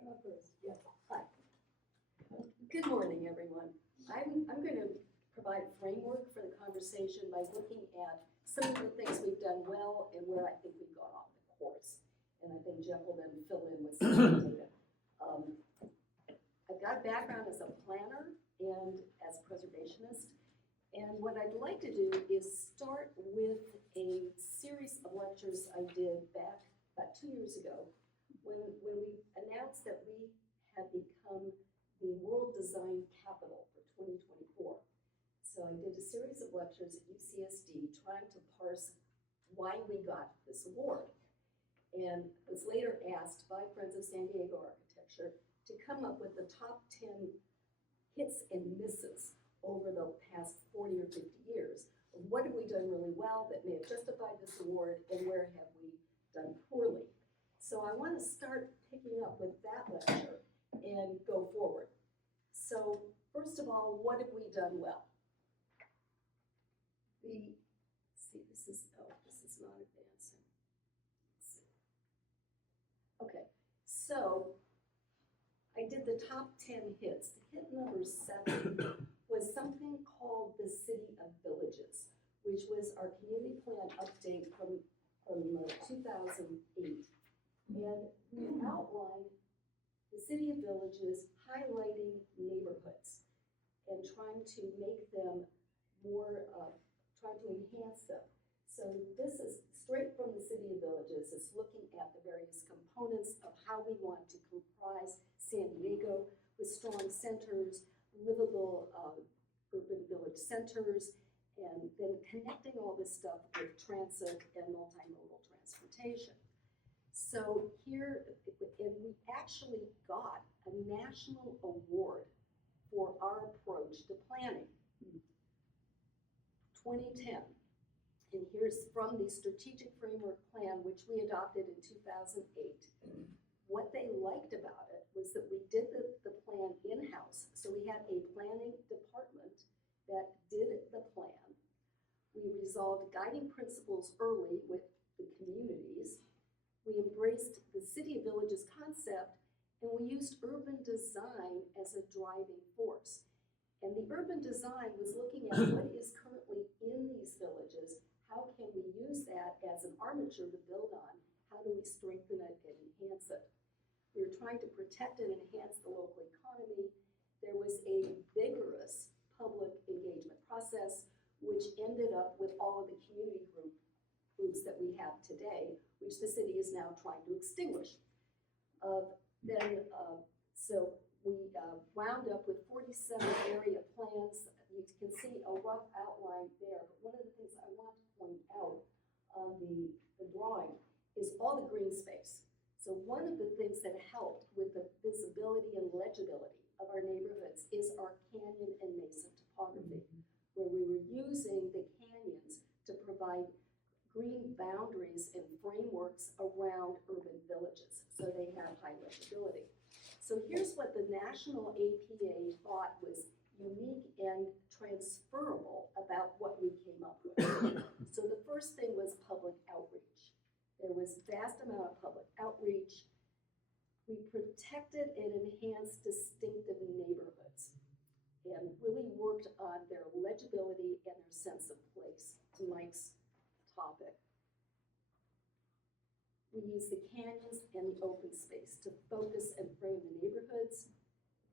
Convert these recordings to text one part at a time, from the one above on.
I'm up first. Yes. Hi. Good morning, everyone. I'm going to provide a framework for the conversation by looking at some of the things we've done well and where I think we've gone off the course. And I think Jeff will then fill in with some data. I've got a background as a planner and as a preservationist. And what I'd like to do is start with a series of lectures I did back about 2 years ago when we announced that we had become the World Design Capital for 2024. So I did a series of lectures at UCSD trying to parse why we got this award. And was later asked by Friends of San Diego Architecture to come up with the top 10 hits and misses over the past 40 or 50 years. What have we done really well that may have justified this award, and where have we done poorly? So I want to start picking up with that lecture and go forward. So first of all, what have we done well? This is not advancing. Okay, so I did the top 10 hits. Hit number 7 was something called the City of Villages, which was our community plan update from 2008. And we outlined the City of Villages highlighting neighborhoods and trying to make them more, trying to enhance them. So this is straight from the City of Villages. It's looking at the various components of how we want to comprise San Diego with strong centers, livable urban village centers, and then connecting all this stuff with transit and multimodal transportation. So here, and we actually got a national award for our approach to planning, 2010. And here's from the Strategic Framework Plan, which we adopted in 2008. What they liked about it was that we did the plan in-house. So we had a planning department that did the plan. We resolved guiding principles early with the communities. We embraced the City of Villages concept, and we used urban design as a driving force. And the urban design was looking at what is currently in these villages. How can we use that as an armature to build on? How do we strengthen it and enhance it? We were trying to protect and enhance the local economy. There was a vigorous public engagement process, which ended up with all of the community groups that we have today, which the city is now trying to extinguish. So we wound up with 47 area plans. You can see a rough outline there, but one of the things I want to point out on the drawing is all the green space. So one of the things that helped with the visibility and legibility of our neighborhoods is our canyon and mesa topography, where we were using the canyons to provide green boundaries and frameworks around urban villages, so they have high legibility. So here's what the National APA thought was unique and transferable about what we came up with. So the first thing was public outreach. There was vast amount of public outreach. We protected and enhanced distinctive neighborhoods and really worked on their legibility and their sense of place, to Mike's topic. We used the canyons and the open space to focus and frame the neighborhoods.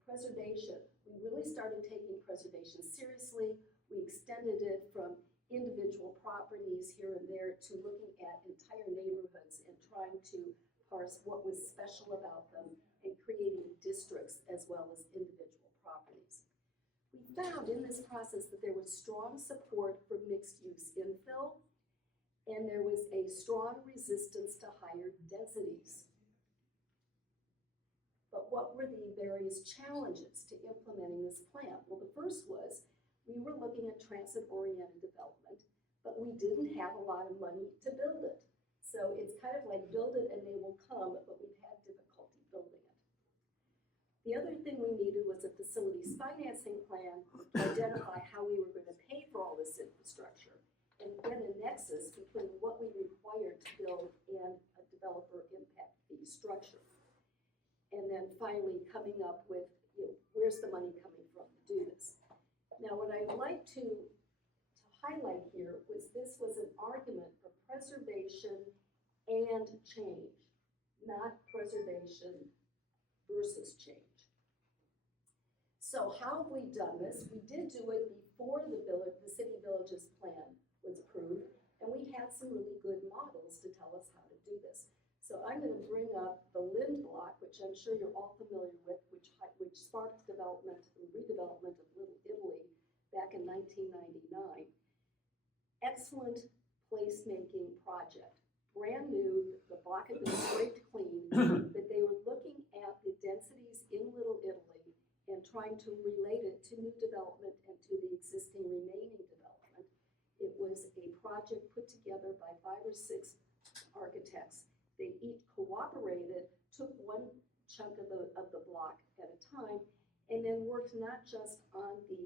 Preservation, we really started taking preservation seriously. We extended it from individual properties here and there to looking at entire neighborhoods and trying to parse what was special about them and creating districts as well as individual properties. We found in this process that there was strong support for mixed-use infill, and there was a strong resistance to higher densities. But what were the various challenges to implementing this plan? Well, the first was we were looking at transit-oriented development, but we didn't have a lot of money to build it. So it's kind of like build it and they will come, but we've had difficulty building it. The other thing we needed was a facilities financing plan to identify how we were going to pay for all this infrastructure and get a nexus between what we required to build and a developer impact fee structure. And then finally coming up with, where's the money coming from to do this. Now, what I'd like to highlight here was this was an argument for preservation and change, not preservation versus change. So how have we done this? We did do it before the city villages plan was approved, and we had some really good models to tell us how to do this. So I'm going to bring up the Lind block, which I'm sure you're all familiar with, which sparked development and redevelopment of Little Italy back in 1999. Excellent placemaking project. Brand new, the block had been scraped clean, but they were looking at the densities in Little Italy and trying to relate it to new development and to the existing remaining development. It was a project put together by 5 or 6 architects. They each cooperated, took one chunk of the block at a time, and then worked not just on the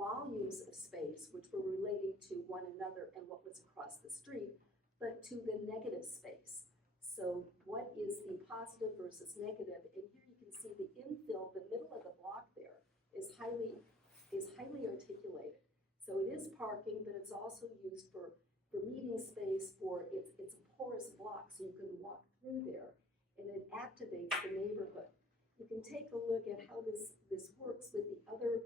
volumes of space, which were relating to one another and what was across the street, but to the negative space. So what is the positive versus negative? And here you can see the infill, the middle of the block there, is highly articulated. So it is parking, but it's also used for meeting space. It's a porous block, so you can walk through there, and it activates the neighborhood. You can take a look at how this works with the other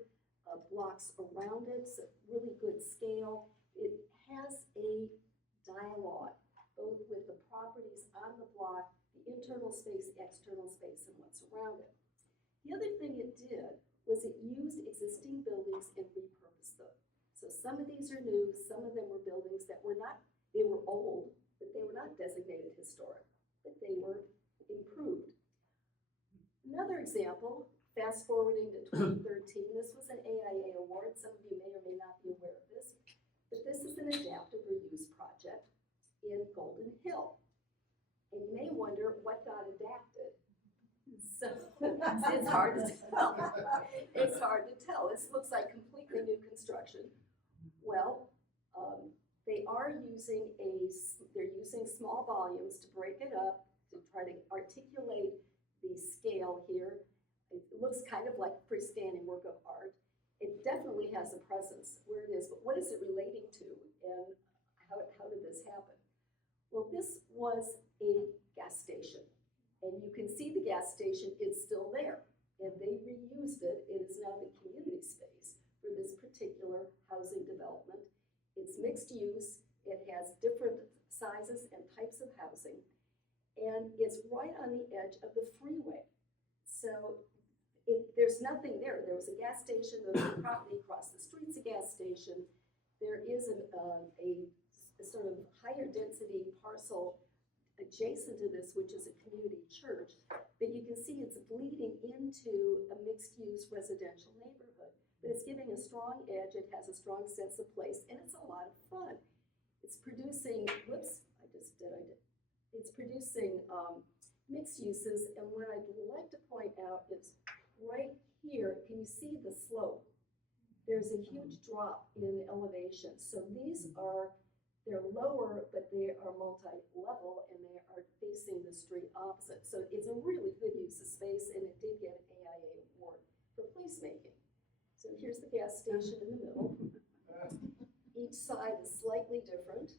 blocks around it. So really good scale. It has a dialogue, both with the properties on the block, the internal space, external space, and what's around it. The other thing it did was it used existing buildings and repurposed them. So some of these are new, some of them were buildings that were not, they were old, but they were not designated historic, but they were improved. Another example, fast forwarding to 2013, this was an AIA award. Some of you may or may not be aware of this, but this is an adaptive reuse project in Golden Hill. And you may wonder what got adapted. So it's hard to tell. It's hard to tell. This looks like completely new construction. Well, they're using small volumes to break it up, to try to articulate the scale here. It looks kind of like freestanding work of art. It definitely has a presence where it is, but what is it relating to, and how did this happen? Well, this was a gas station, and you can see the gas station is still there, and they reused it. It is now the community space for this particular housing development. It's mixed use. It has different sizes and types of housing, and it's right on the edge of the freeway. So there's nothing there. There was a gas station, there was a property across the street's a gas station. There is a sort of higher density parcel adjacent to this, which is a community church. But you can see it's bleeding into a mixed-use residential neighborhood. But it's giving a strong edge, it has a strong sense of place, and it's a lot of fun. It's producing, it's producing mixed uses, and what I'd like to point out is right here, can you see the slope? There's a huge drop in elevation. So they're lower, but they are multi-level, and they are facing the street opposite. So it's a really good use of space, and it did get an AIA award for placemaking. So here's the gas station in the middle. Each side is slightly different.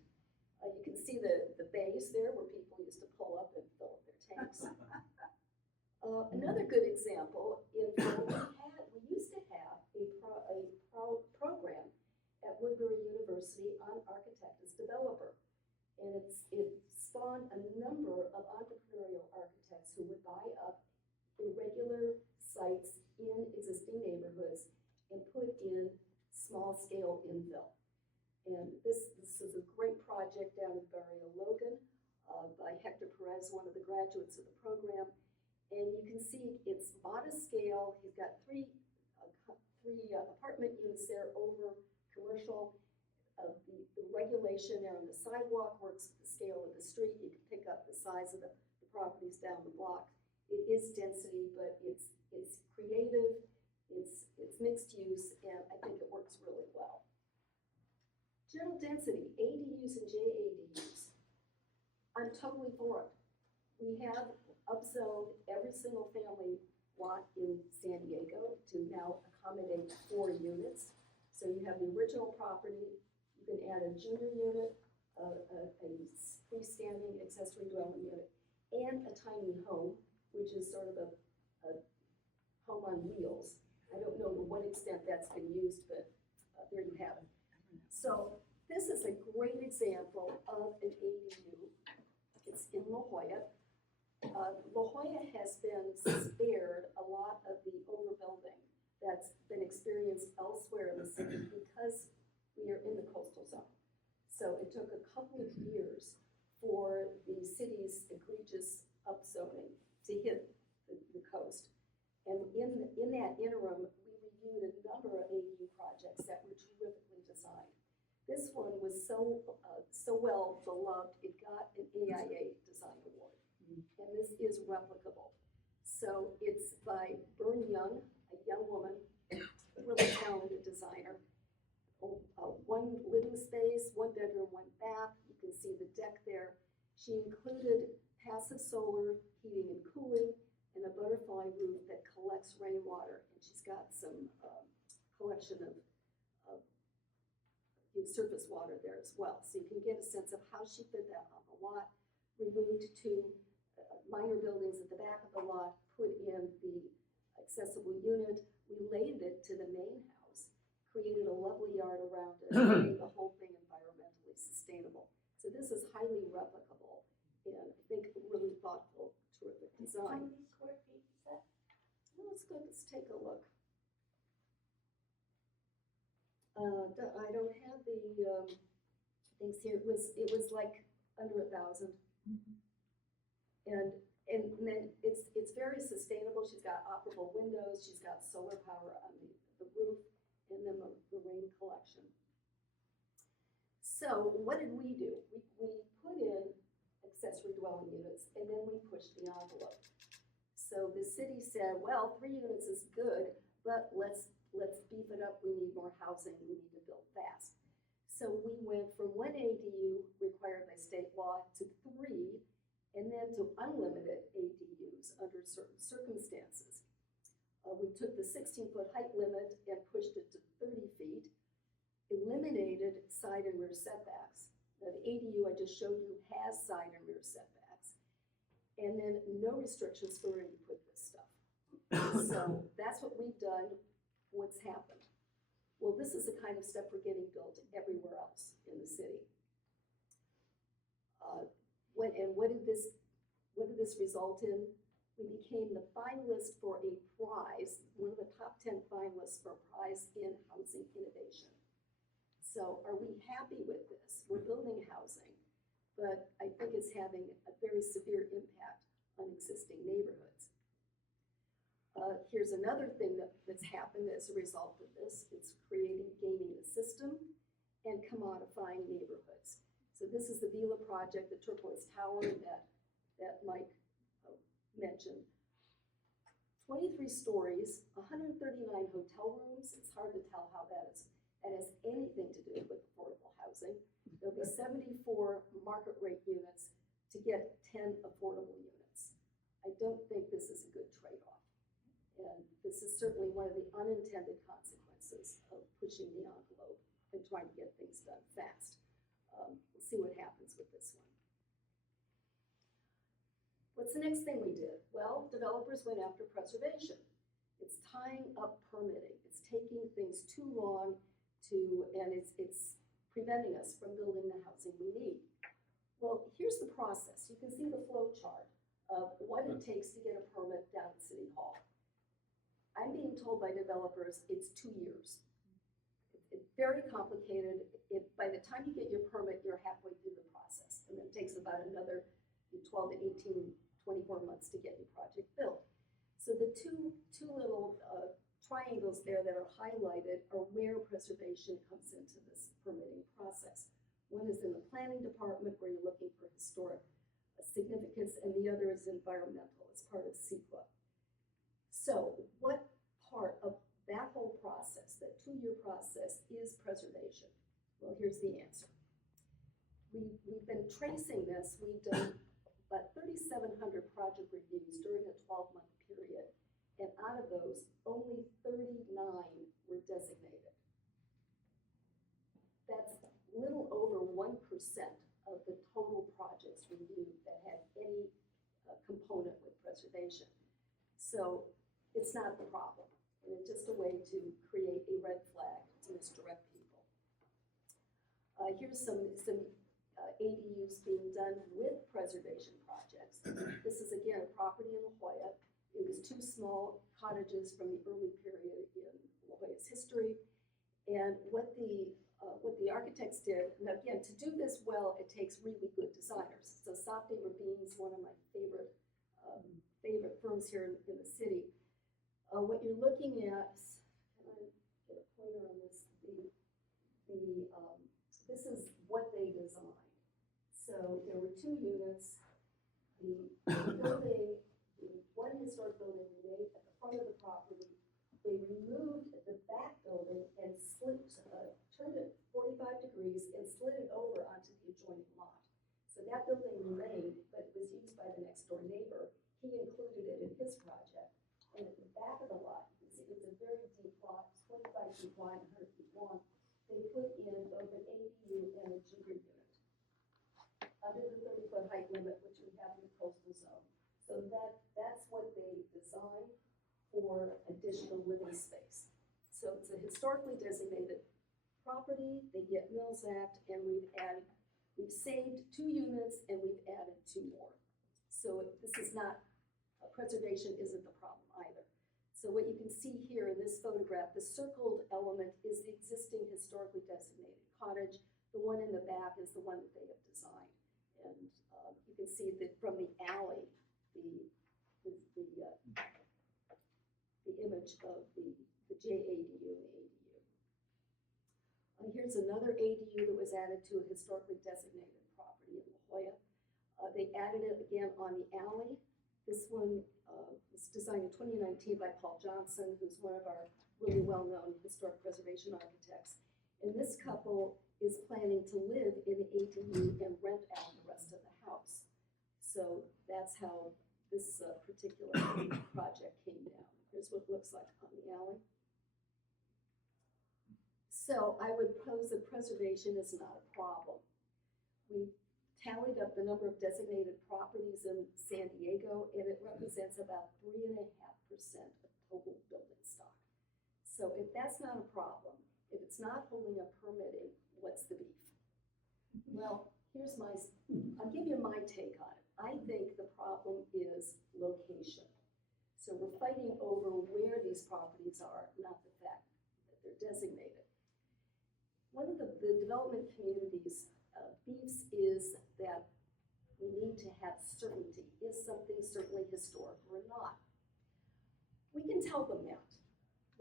You can see the bays there where people used to pull up and fill up their tanks. Another good example is we used to have a program at Woodbury University on architect as developer. And it spawned a number of entrepreneurial architects who would buy up irregular sites in existing neighborhoods and put in small-scale infill. And this is a great project down in Barrio Logan by Hector Perez, one of the graduates of the program. And you can see it's modest scale. He's got three apartment units there over commercial. The regulation there on the sidewalk works at the scale of the street. You can pick up the size of the properties down the block. It is density, but it's creative, it's mixed use, and I think it works really well. General density, ADUs and JADUs. I'm totally for it. We have upzoned every single family lot in San Diego to now accommodate 4 units. So you have the original property, you can add a junior unit, a freestanding accessory dwelling unit, and a tiny home, which is sort of a home on wheels. I don't know to what extent that's been used, but there you have it. So this is a great example of an ADU. It's in La Jolla. La Jolla has been spared a lot of the overbuilding that's been experienced elsewhere in the city because we are in the coastal zone. So it took a couple of years for the city's egregious upzoning to hit the coast. And in that interim, we reviewed a number of ADU projects that were terrifically designed. This one was so well beloved, it got an AIA Design Award. And this is replicable. So it's by Bern Young, a young woman, really talented designer. One living space, 1 bedroom, 1 bath. You can see the deck there. She included passive solar heating and cooling and a butterfly roof that collects rainwater. And she's got some collection of surface water there as well. So you can get a sense of how she fit that on the lot. Removed 2 minor buildings at the back of the lot, put in the accessible unit, related it to the main house, created a lovely yard around it, and made the whole thing environmentally sustainable. So this is highly replicable and I think really thoughtful, terrific design. How many square feet is that? Well, let's go, let's take a look. I don't have the things here. It was like under 1,000. And then it's very sustainable. She's got operable windows. She's got solar power on the roof, and then the rain collection. So what did we do? We put in accessory dwelling units, and then we pushed the envelope. So the city said, well, 3 units is good, but let's beef it up. We need more housing. We need to build fast. So we went from 1 ADU required by state law to 3, and then to unlimited ADUs under certain circumstances. We took the 16-foot height limit and pushed it to 30 feet, eliminated side and rear setbacks. Now the ADU I just showed you has side and rear setbacks, and then no restrictions for where you put this stuff. So that's what we've done. What's happened? Well, this is the kind of stuff we're getting built everywhere else in the city. What did this result in? We became the finalist for a prize, one of the top 10 finalists for a prize in housing innovation. So are we happy with this? We're building housing, but I think it's having a very severe impact on existing neighborhoods. Here's another thing that's happened as a result of this. It's gaming the system and commodifying neighborhoods. So this is the Vila project, the turquoise tower that Mike mentioned. 23 stories, 139 hotel rooms. It's hard to tell how that has anything to do with affordable housing. There'll be 74 market rate units to get 10 affordable units. I don't think this is a good trade-off. And this is certainly one of the unintended consequences of pushing the envelope and trying to get things done fast. We'll see what happens with this one. What's the next thing we did? Well, developers went after preservation. It's tying up permitting. It's taking things too long and it's preventing us from building the housing we need. Well, here's the process. You can see the flow chart of what it takes to get a permit down at City Hall. I'm being told by developers it's 2 years. It's very complicated. By the time you get your permit, you're halfway through the process. And it takes about another 12 to 18, 24 months to get your project built. So the two little triangles there that are highlighted are where preservation comes into this permitting process. One is in the planning department where you're looking for historic significance, and the other is environmental as part of CEQA. So what part of that whole process, that 2-year process, is preservation? Well, here's the answer. We've been tracing this. We've done but 3,700 project reviews during a 12-month period, and out of those, only 39 were designated. That's little over 1% of the total projects reviewed that had any component with preservation. So it's not the problem, and it's just a way to create a red flag to misdirect people. Here's some ADUs being done with preservation projects. This is again a property in La Jolla. It was 2 small cottages from the early period in La Jolla's history, and what the architects did, and again, to do this well, it takes really good designers. So Safdie Rabin is one of my favorite firms here in the city. What you're looking at, can I get a pointer on this? This is what they designed. So there were 2 units. The building, the one historic building remained at the front of the property. They removed the back building and turned it 45 degrees and slid it over onto the adjoining lot. So that building remained, but it was used by the next door neighbor. He included it in his project. And at the back of the lot, you can see it's a very deep lot, 25 feet wide, 100 feet long. They put in both an ADU and a junior unit under the 30-foot height limit, which we have in the coastal zone. So that's what they designed for additional living space. So it's a historically designated property. They get Mills Act, and we've saved 2 units and we've added 2 more. So this is not, preservation isn't the problem either. So what you can see here in this photograph, the circled element is the existing historically designated cottage. The one in the back is the one that they have designed. And you can see that from the alley, the image of the JADU and the ADU. Here's another ADU that was added to a historically designated property in La Jolla. They added it again on the alley. This one was designed in 2019 by Paul Johnson, who's one of our really well-known historic preservation architects. And this couple is planning to live in the ADU and rent out the rest of the house. So that's how this particular project came down. Here's what it looks like on the alley. So I would pose that preservation is not a problem. We tallied up the number of designated properties in San Diego, and it represents about 3.5% of total building stock. So if that's not a problem, if it's not holding up permitting, what's the beef? Well, I'll give you my take on it. I think the problem is location. So we're fighting over where these properties are, not the fact that they're designated. One of the development community's beefs is that we need to have certainty. Is something certainly historic or not? We can tell them that.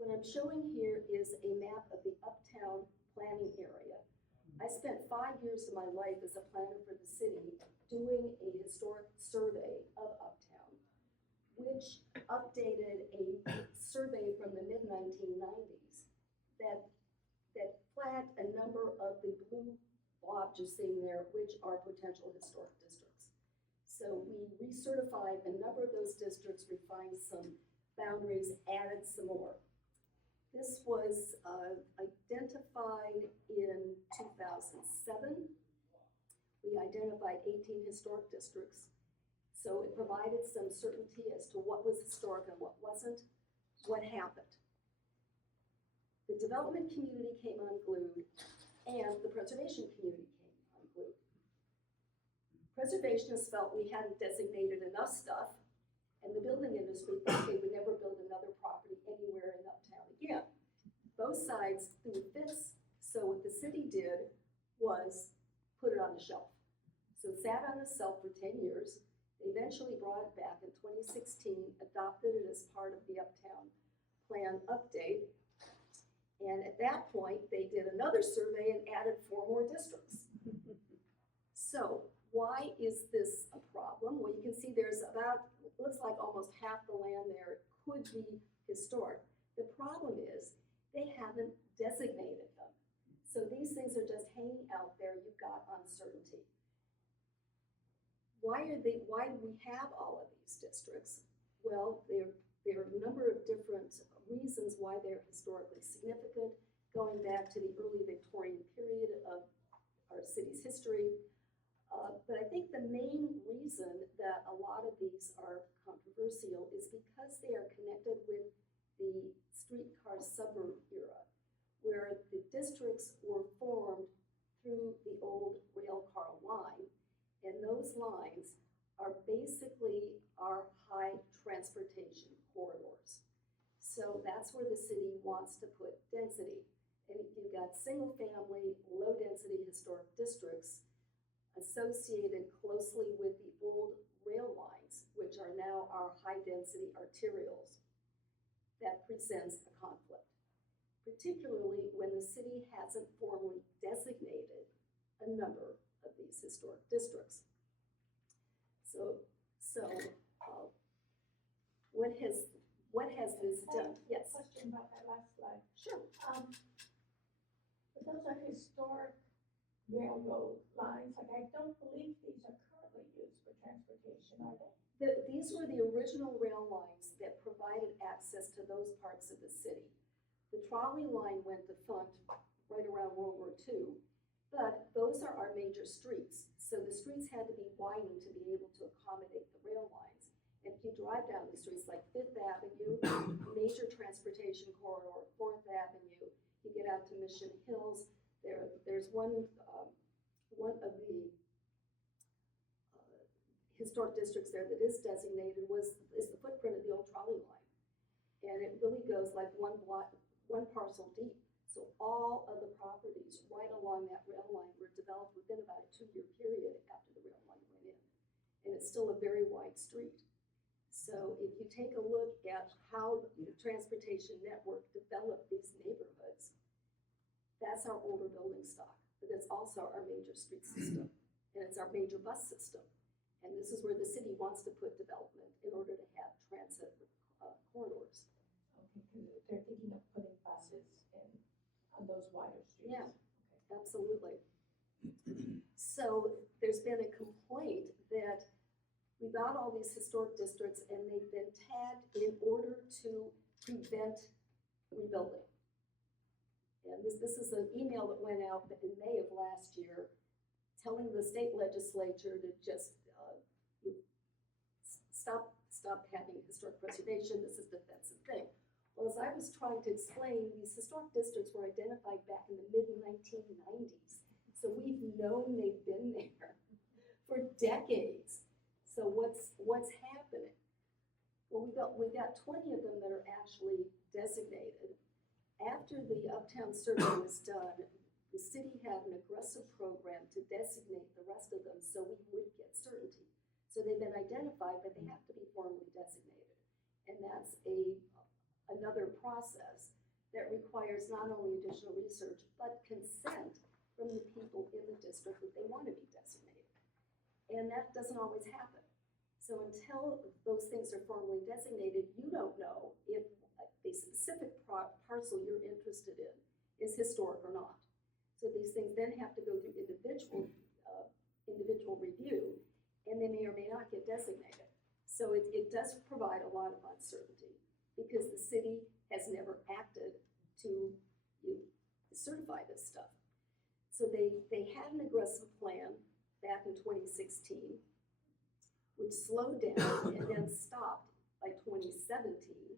What I'm showing here is a map of the Uptown planning area. I spent 5 years of my life as a planner for the city doing a historic survey of Uptown, which updated a survey from the mid-1990s that flagged a number of the blue blobs you're seeing there, which are potential historic districts. So we recertified a number of those districts, refined some boundaries, added some more. This was identified in 2007. We identified 18 historic districts. So it provided some certainty as to what was historic and what wasn't. What happened? The development community came unglued, and the preservation community came unglued. Preservationists felt we hadn't designated enough stuff, and the building industry thought they would never build another property anywhere in Uptown again. Both sides threw fits, so what the city did was put it on the shelf. So it sat on the shelf for 10 years. They eventually brought it back in 2016, adopted it as part of the Uptown Plan update. And at that point, they did another survey and added 4 more districts. So why is this a problem? Well, you can see there's about, looks like almost half the land there could be historic. The problem is they haven't designated them. So these things are just hanging out there. You've got uncertainty. why do we have all of these districts? Well, there are a number of different reasons why they're historically significant, going back to the early Victorian period of our city's history. But I think the main reason that a lot of these are controversial is because they are connected with the streetcar suburb era, where the districts were formed through the old rail car line, and those lines are basically our high transportation corridors. So that's where the city wants to put density. And you've got single family, low density historic districts associated closely with the old rail lines, which are now our high density arterials. That presents a conflict, particularly when the city hasn't formally designated a number of these historic districts. So what has this done? Yes. Question about that last slide. Sure. But those are historic railroad lines. Like, I don't believe these are currently used for transportation, are they? These were the original rail lines that provided access to those parts of the city. The trolley line went defunct right around World War II, but those are our major streets. So the streets had to be widened to be able to accommodate the rail lines. And if you drive down these streets like Fifth Avenue, major transportation corridor, Fourth Avenue, you get out to Mission Hills. There's one of the historic districts there that is designated is the footprint of the old trolley line. And it really goes like one parcel deep. So all of the properties right along that rail line were developed within about a 2-year period after the rail line went in. And it's still a very wide street. So if you take a look at how the transportation network developed these neighborhoods, that's our older building stock, but it's also our major street system, and it's our major bus system. And this is where the city wants to put development in order to have transit corridors. Okay, because they're thinking of putting buses in on those wider streets. Yeah, okay. Absolutely. So there's been a complaint that we got all these historic districts and they've been tagged in order to prevent rebuilding. And this is an email that went out in May of last year telling the state legislature to just stop having historic preservation. This is a defensive thing. Well, as I was trying to explain, these historic districts were identified back in the mid-1990s. So we've known they've been there for decades. So what's happening? Well, we got 20 of them that are actually designated. After the Uptown survey was done, the city had an aggressive program to designate the rest of them so we would get certainty. So they've been identified, but they have to be formally designated. And that's another process that requires not only additional research, but consent from the people in the district that they want to be designated. And that doesn't always happen. So until those things are formally designated, you don't know if the specific parcel you're interested in is historic or not. So these things then have to go through individual review, and they may or may not get designated. So it does provide a lot of uncertainty because the city has never acted to certify this stuff. So they had an aggressive plan back in 2016, which slowed down and then stopped by 2017.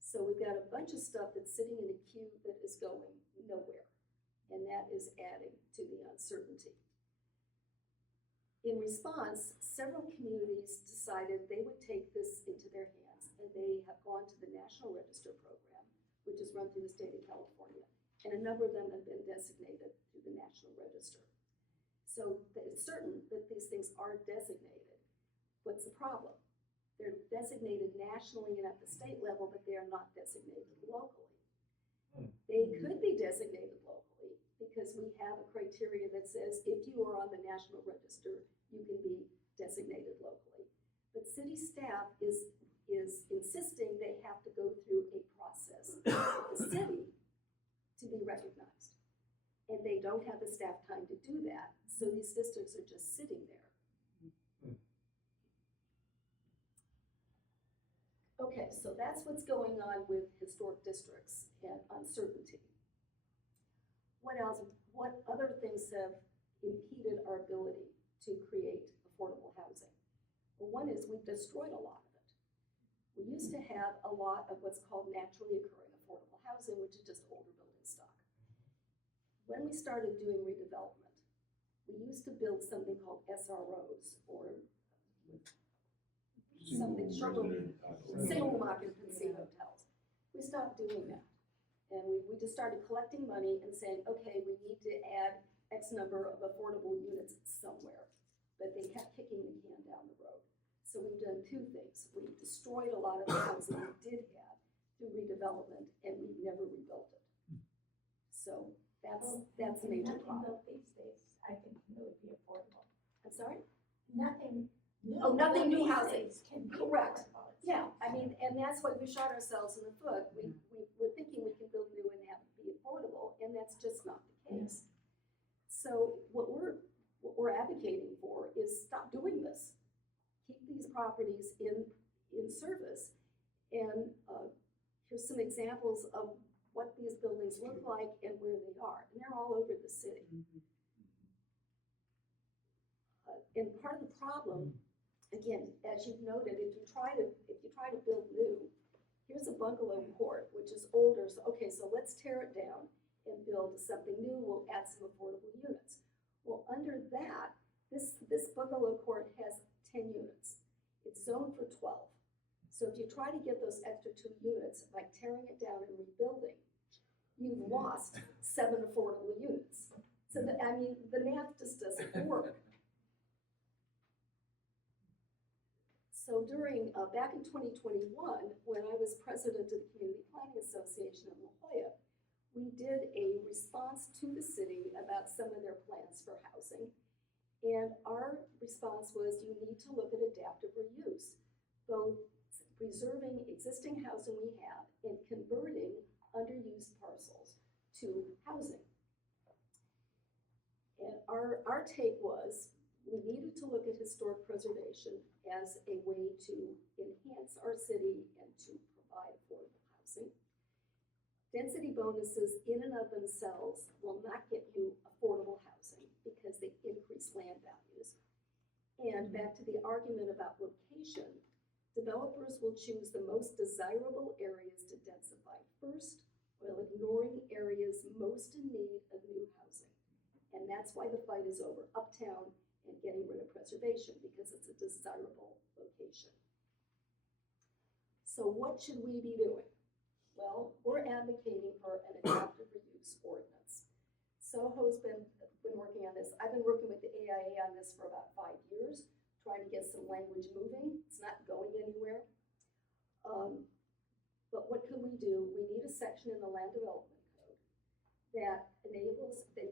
So we've got a bunch of stuff that's sitting in a queue that is going nowhere, and that is adding to the uncertainty. In response, several communities decided they would take this into their hands, and they have gone to the National Register program, which is run through the state of California, and a number of them have been designated through the National Register. So it's certain that these things are designated. What's the problem? They're designated nationally and at the state level, but they are not designated locally. They could be designated locally because we have a criteria that says if you are on the National Register, you can be designated locally. But city staff is insisting they have to go through a process with the city to be recognized. And they don't have the staff time to do that, so these districts are just sitting there. Okay, so that's what's going on with historic districts and uncertainty. What else, what other things have impeded our ability to create affordable housing? Well, one is we've destroyed a lot of it. We used to have a lot of what's called naturally occurring affordable housing, which is just older building stock. When we started doing redevelopment, we used to build something called SROs, or something single occupancy hotels. We stopped doing that. And we just started collecting money and saying, okay, we need to add X number of affordable units somewhere. But they kept kicking the can down the road. So we've done two things. We've destroyed a lot of the housing we did have through redevelopment, and we've never rebuilt it. So that's a major problem. Nothing built these days, I think, would be affordable. I'm sorry? Nothing new. Oh, nothing new these housing. days can be Correct. affordable. Yeah, I mean, and that's why we shot ourselves in the foot. We're thinking we can build new and have it be affordable, and that's just not the case. So what we're advocating for is stop doing this. Keep these properties in service. And here's some examples of what these buildings look like and where they are. And they're all over the city. And part of the problem, again, as you've noted, if you try to build new, here's a bungalow court, which is older. So, okay, so let's tear it down and build something new. We'll add some affordable units. Well, under that, this bungalow court has 10 units. It's zoned for 12. So if you try to get those extra 2 units by tearing it down and rebuilding, you've lost 7 affordable units. So the math just doesn't work. So during, back in 2021, when I was president of the Community Planning Association of La Jolla, we did a response to the city about some of their plans for housing. And our response was, you need to look at adaptive reuse, both preserving existing housing we have and converting underused parcels to housing. And our take was, we needed to look at historic preservation as a way to enhance our city and to provide affordable housing. Density bonuses in and of themselves will not get you affordable housing because they increase land values. And back to the argument about location, developers will choose the most desirable areas to densify first, while ignoring areas most in need of new housing. And that's why the fight is over uptown and getting rid of preservation, because it's a desirable location. So what should we be doing? Well, we're advocating for an adaptive reuse ordinance. Soho's been working on this. I've been working with the AIA on this for about 5 years, trying to get some language moving. It's not going anywhere. But what can we do? We need a section in the Land Development Code that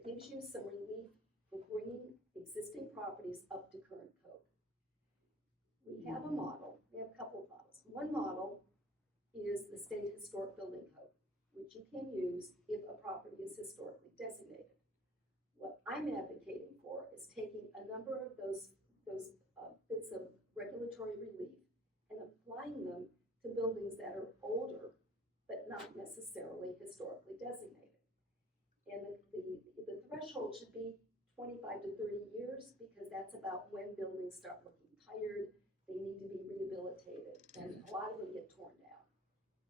gives you some relief for bringing existing properties up to current code. We have a model. We have a couple of models. One model is the State Historic Building Code, which you can use if a property is historically designated. What I'm advocating for is taking a number of those bits of regulatory relief and applying them to buildings that are older, but not necessarily historically designated. And the threshold should be 25 to 30 years, because that's about when buildings start looking tired, they need to be rehabilitated, and a lot of them get torn down.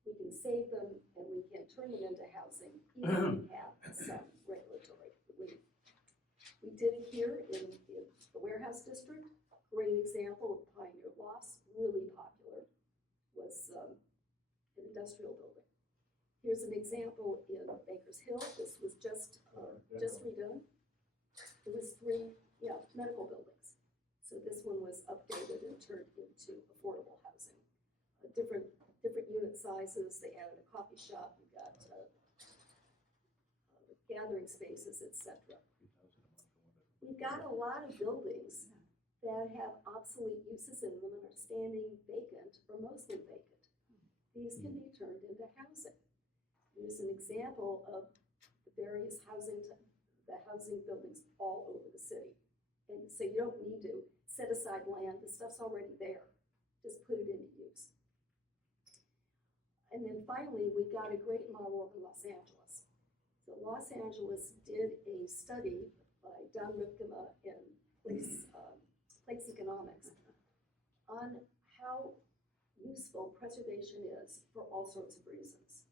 We can save them and we can turn them into housing, even if we have some regulatory relief. We did it here in the warehouse district. Great example of Pioneer Lofts, really popular, was an industrial building. Here's an example in Baker's Hill. This was just redone. It was 3 medical buildings. So this one was updated and turned into affordable housing. Different unit sizes. They added a coffee shop. We got gathering spaces, etc. We've got a lot of buildings that have obsolete uses in them and are standing vacant or mostly vacant. These can be turned into housing. Here's an example of the various housing buildings all over the city. And so you don't need to set aside land, the stuff's already there. Just put it into use. And then finally, we got a great model of Los Angeles. So Los Angeles did a study by Don Ripkema and Place Economics on how useful preservation is for all sorts of reasons.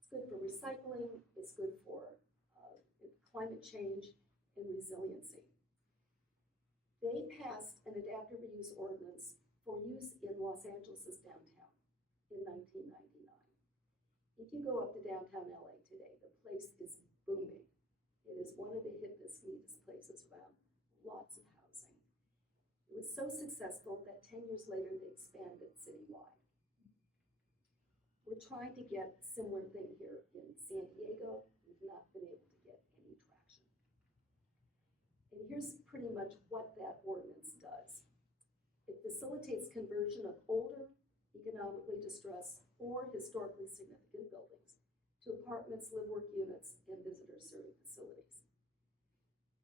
It's good for recycling, it's good for climate change and resiliency. They passed an adaptive reuse ordinance for use in Los Angeles' downtown in 1999. If you go up to downtown LA today, the place is booming. It is one of the hippest, neatest places around, lots of housing. It was so successful that 10 years later they expanded citywide. We're trying to get a similar thing here in San Diego. We've not been able to get any traction. And here's pretty much what that ordinance does. It facilitates conversion of older, economically distressed, or historically significant buildings to apartments, live-work units, and visitor-serving facilities.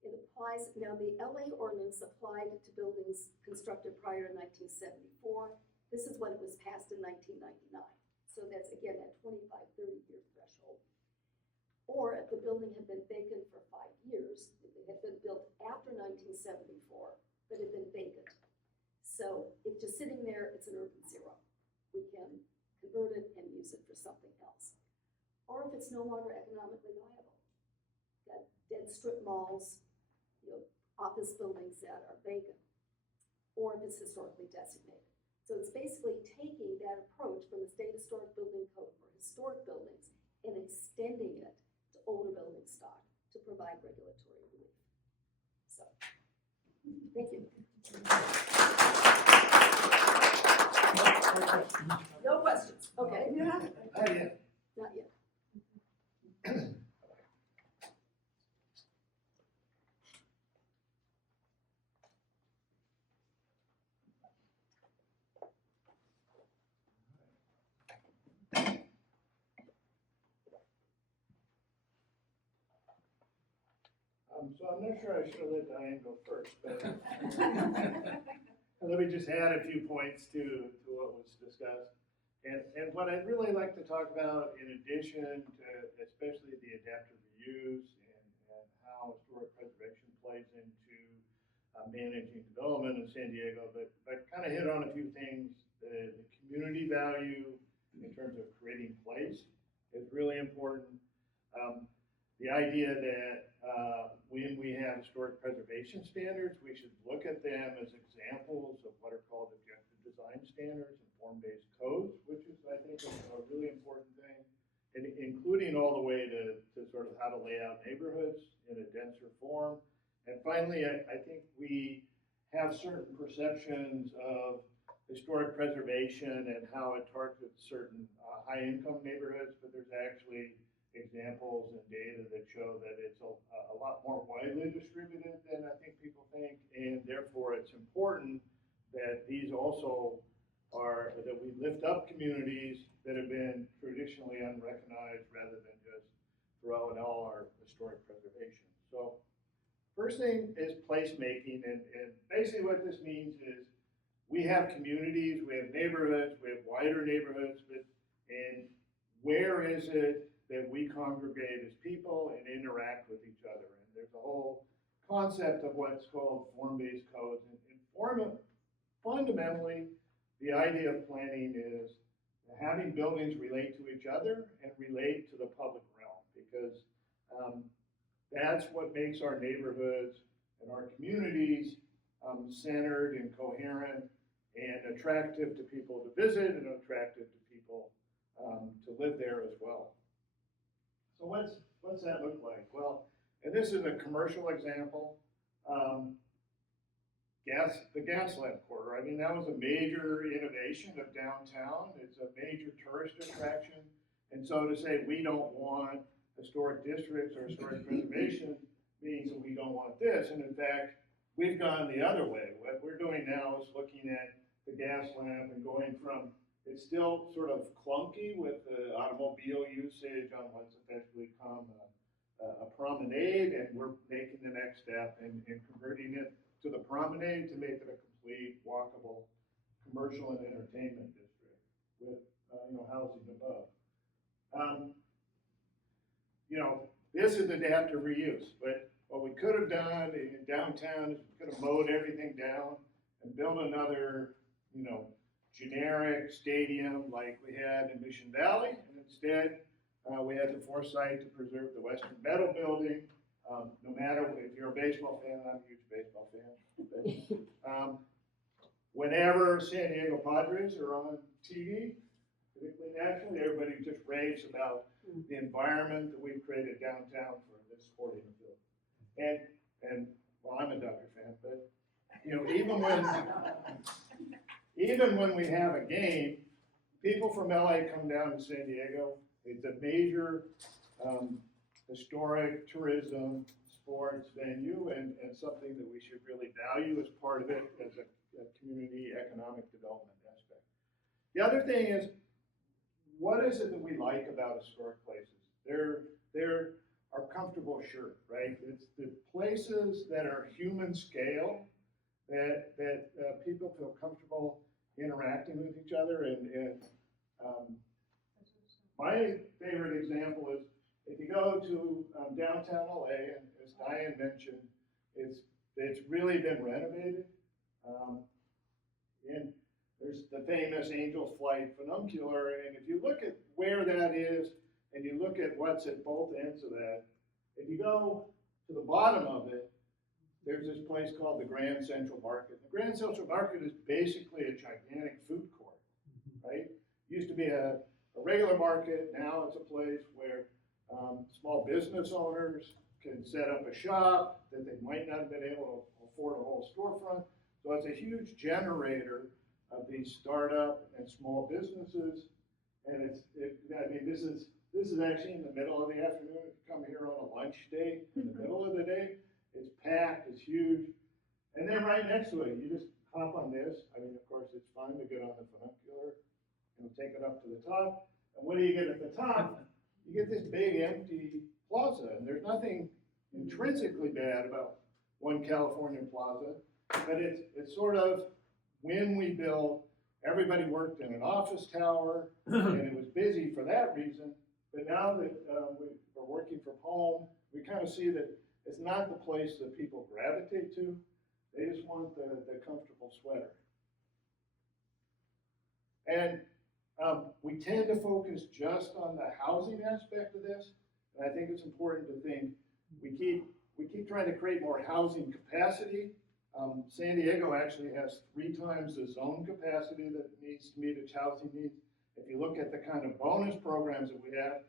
It applies, now the LA ordinance applied to buildings constructed prior to 1974. This is when it was passed in 1999. So that's, again, that 25, 30-year threshold. Or if the building had been vacant for 5 years, if it had been built after 1974, but had been vacant. So it's just sitting there, it's an urban zero. We can convert it and use it for something else. Or if it's no longer economically viable. Got dead strip malls, office buildings that are vacant, or if it's historically designated. So it's basically taking that approach from the State Historic Building Code for historic buildings and extending it to older building stock to provide regulatory relief. So, thank you. No questions, okay. Yeah. Not yet. Not yet. So I'm not sure I should have let Diane go first, but let me just add a few points to what was discussed. And what I'd really like to talk about, in addition to especially the adaptive reuse and how historic preservation plays into managing development in San Diego, but kind of hit on a few things. The community value in terms of creating place is really important. The idea that when we have historic preservation standards, we should look at them as examples of what are called objective design standards and form-based codes, which is, I think, a really important thing, and including all the way to sort of how to lay out neighborhoods in a denser form. And finally, I think we have certain perceptions of historic preservation and how it targets certain high-income neighborhoods, but there's actually examples and data that show that it's a lot more widely distributed than I think people think, and therefore it's important that these also are, that we lift up communities that have been traditionally unrecognized rather than just throw in all our historic preservation. So first thing is placemaking, and basically what this means is we have communities, we have neighborhoods, we have wider neighborhoods, and where is it that we congregate as people and interact with each other? And there's a whole concept of what's called form-based codes. And fundamentally, the idea of planning is having buildings relate to each other and relate to the public realm, because that's what makes our neighborhoods and our communities centered and coherent and attractive to people to visit and attractive to people to live there as well. So what's that look like? Well, and this is a commercial example. The gas lamp corridor. I mean, that was a major innovation of downtown. It's a major tourist attraction. And so to say we don't want historic districts or historic preservation means that we don't want this. And in fact, we've gone the other way. What we're doing now is looking at the gas lamp and going from, it's still sort of clunky with the automobile usage on what's eventually become a promenade, and we're making the next step and converting it to the promenade to make it a complete walkable commercial and entertainment district with housing above. You know, this is adaptive reuse, but what we could have done in downtown is we could have mowed everything down and built another, you know, generic stadium like we had in Mission Valley, and instead, we had the foresight to preserve the Western Metal Building. No matter if you're a baseball fan, I'm a huge baseball fan. But, whenever San Diego Padres are on TV, particularly nationally, everybody just raves about the environment that we've created downtown for this sporting field. And well, I'm a Dodger fan, but you know, even when we have a game, people from LA come down to San Diego. It's a major historic tourism sports venue and something that we should really value as part of it as a community economic development aspect. The other thing is, what is it that we like about historic places? They're are comfortable, sure, right? It's the places that are human scale that people feel comfortable interacting with each other. And my favorite example is if you go to downtown LA, and as Diane mentioned, it's really been renovated. And there's the famous Angel Flight funicular, and if you look at where that is, and you look at what's at both ends of that, if you go to the bottom of it, there's this place called the Grand Central Market. The Grand Central Market is basically a gigantic food court, right? It used to be a regular market, now it's a place where small business owners can set up a shop that they might not have been able to afford a whole storefront. So it's a huge generator of these startup and small businesses. And this is actually in the middle of the afternoon. If you come here on a lunch day, in the middle of the day, it's packed, it's huge. And then right next to it, you just hop on this. I mean, of course, it's fine to get on the funicular and take it up to the top. And what do you get at the top? You get this big empty plaza. And there's nothing intrinsically bad about One California Plaza, but it's sort of, when we built, everybody worked in an office tower, and it was busy for that reason. But now that we're working from home, we kind of see that it's not the place that people gravitate to. They just want the comfortable sweater. And we tend to focus just on the housing aspect of this, and I think it's important to think we keep trying to create more housing capacity. San Diego actually has 3 times the zone capacity that needs to meet its housing needs. If you look at the kind of bonus programs that we have,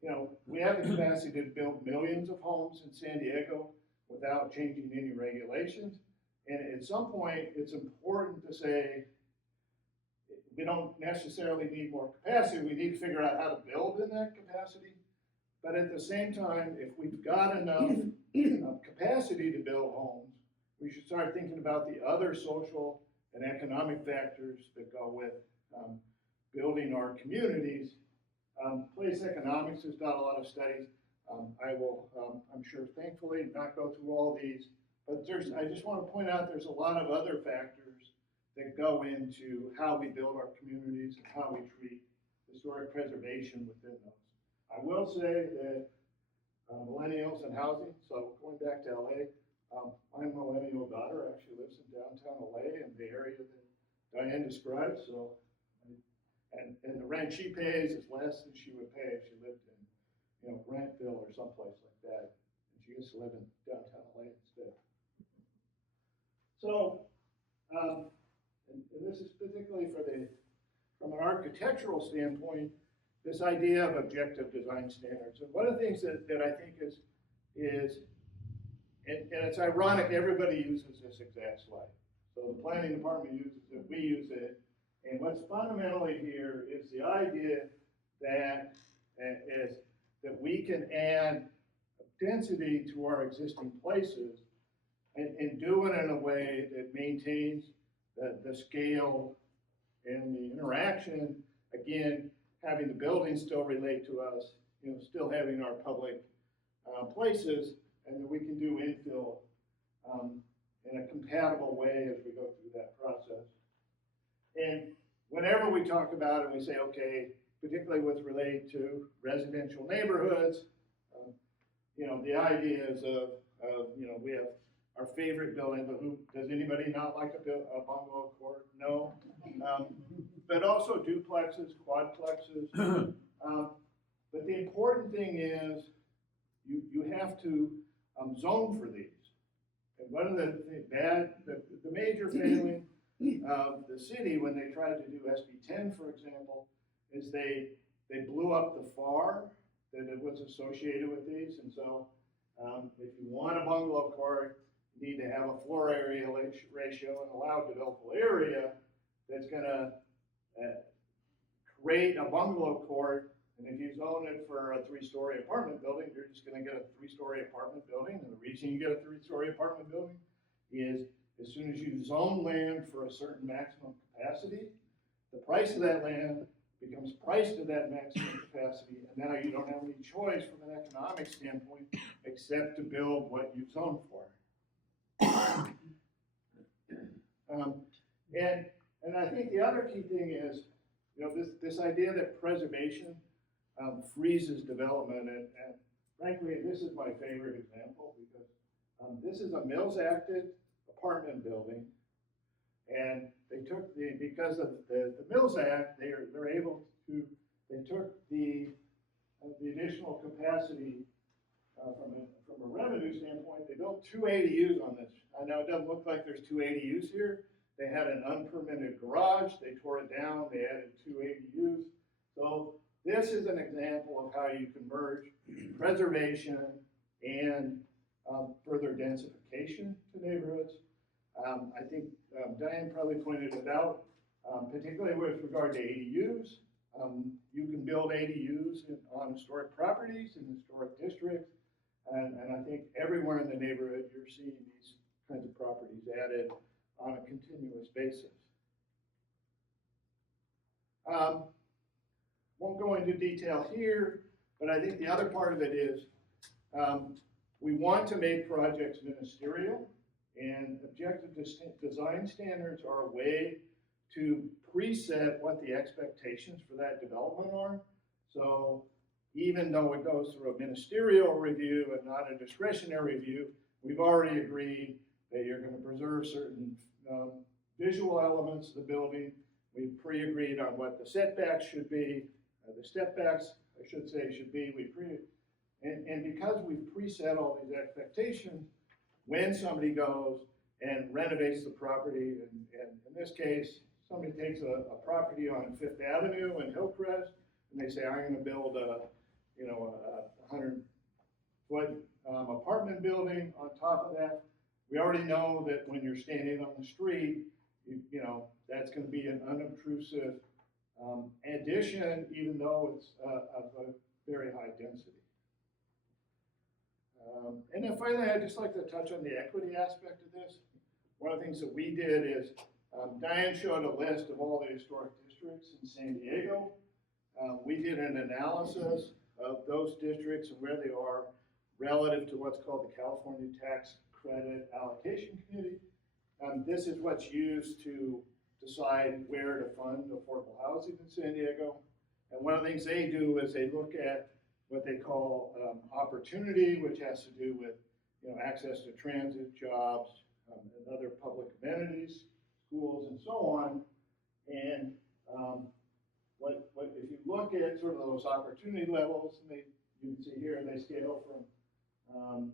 you know, we have the capacity to build millions of homes in San Diego without changing any regulations. And at some point, it's important to say, we don't necessarily need more capacity, we need to figure out how to build in that capacity. But at the same time, if we've got enough capacity to build homes, we should start thinking about the other social and economic factors that go with building our communities. Place economics has done a lot of studies. I will, I'm sure, thankfully, not go through all these, but I just want to point out there's a lot of other factors that go into how we build our communities and how we treat historic preservation within those. I will say that millennials and housing, so going back to LA, my millennial daughter actually lives in downtown LA in the area that Diane described, so, and the rent she pays is less than she would pay if she lived in, you know, Rentville or someplace like that, and she gets to live in downtown LA instead. So, and this is particularly from an architectural standpoint, this idea of objective design standards. And one of the things that I think is and it's ironic, everybody uses this exact slide. So the planning department uses it, we use it. And what's fundamentally here is the idea that we can add density to our existing places and do it in a way that maintains the scale and the interaction. Again, having the buildings still relate to us, you know, still having our public places, and that we can do infill in a compatible way as we go through that process. And whenever we talk about it, we say, okay, particularly with related to residential neighborhoods. You know, the idea is you know, we have our favorite building, but does anybody not like a bungalow court? No. But also duplexes, quadplexes. But the important thing is you have to zone for these. And one of the major failing of the city when they tried to do SB 10, for example, is they blew up the FAR that it was associated with these. And so if you want a bungalow court, you need to have a floor area ratio and allowed developable area that's going to create a bungalow court. And if you zone it for a 3-story apartment building, you're just going to get a 3-story apartment building. And the reason you get a 3-story apartment building is as soon as you zone land for a certain maximum capacity, the price of that land becomes priced to that maximum capacity, and now you don't have any choice from an economic standpoint except to build what you zoned for. And I think the other key thing is, you know, this idea that preservation freezes development, and frankly, this is my favorite example because this is a Mills acted apartment building, and they took because of the Mills Act, they're able to, they took the additional capacity from a revenue standpoint. They built 2 ADUs on this. I know it doesn't look like there's 2 ADUs here. They had an unpermitted garage. They tore it down. They added 2 ADUs. So this is an example of how you can merge preservation and further densification to neighborhoods. I think Diane probably pointed it out, particularly with regard to ADUs. You can build ADUs on historic properties in historic districts, and I think everywhere in the neighborhood you're seeing these kinds of properties added on a continuous basis. Won't go into detail here, but I think the other part of it is we want to make projects ministerial, and objective design standards are a way to preset what the expectations for that development are. So even though it goes through a ministerial review and not a discretionary review, we've already agreed that you're going to preserve certain visual elements of the building. We've pre-agreed on what the setbacks should be, the step backs, I should say, should be. And because we've preset all these expectations, when somebody goes and renovates the property, and in this case, somebody takes a property on 5th Avenue in Hillcrest, and they say, I'm going to build a 100-foot apartment building on top of that. We already know that when you're standing on the street, you know, that's going to be an unobtrusive addition, even though it's of a very high density. And then finally, I'd just like to touch on the equity aspect of this. One of the things that we did is, Diane showed a list of all the historic districts in San Diego. We did an analysis of those districts and where they are relative to what's called the California Tax Credit Allocation Committee. This is what's used to decide where to fund affordable housing in San Diego. And one of the things they do is they look at what they call opportunity, which has to do with, you know, access to transit, jobs, and other public amenities, schools, and so on. And if you look at sort of those opportunity levels, you can see here they scale from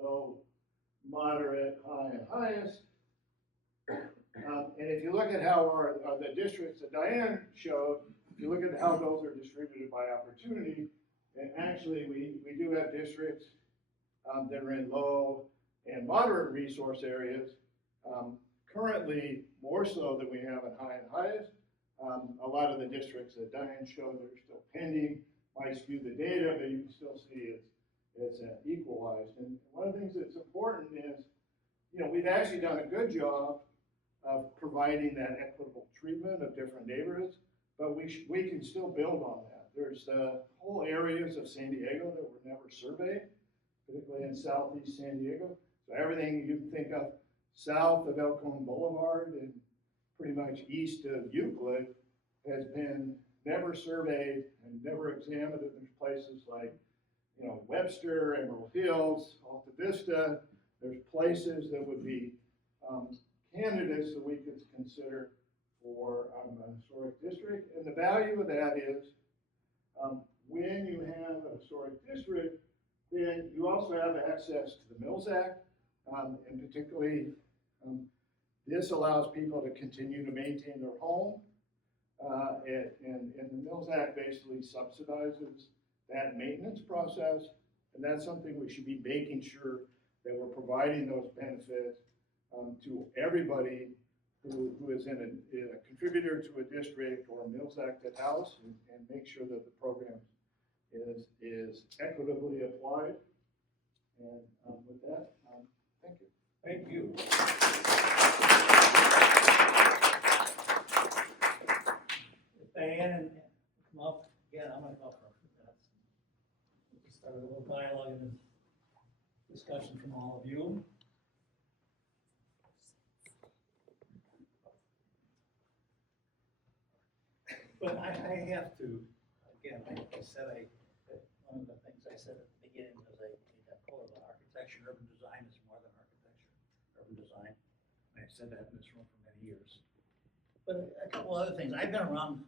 low, moderate, high, and highest. And if you look at how the districts that Diane showed, if you look at how those are distributed by opportunity, and actually we do have districts that are in low and moderate resource areas, currently more so than we have in high and highest. A lot of the districts that Diane showed that are still pending might skew the data, but you can still see it's equalized. And one of the things that's important is, you know, we've actually done a good job of providing that equitable treatment of different neighborhoods, but we can still build on that. There's whole areas of San Diego that were never surveyed, particularly in southeast San Diego. So everything you can think of south of El Cajon Boulevard and pretty much east of Euclid has been never surveyed and never examined it. There's places like, Webster, Emerald Hills, Alta Vista. There's places that would be candidates that we could consider for a historic district. And the value of that is when you have a historic district, then you also have access to the Mills Act, and particularly this allows people to continue to maintain their home. And the Mills Act basically subsidizes that maintenance process, and that's something we should be making sure that we're providing those benefits to everybody who is a contributor to a district or a Mills Acted house, and make sure that the program is equitably applied. And with that, thank you. Thank you. Diane, and come up again. I'm going to go for a few minutes. We started a little dialogue and discussion from all of you. But I have to, again, like I said, one of the things I said at the beginning was I got told about architecture, urban design is more than architecture, urban design. And I've said that in this room for many years. But a couple other things. I've been around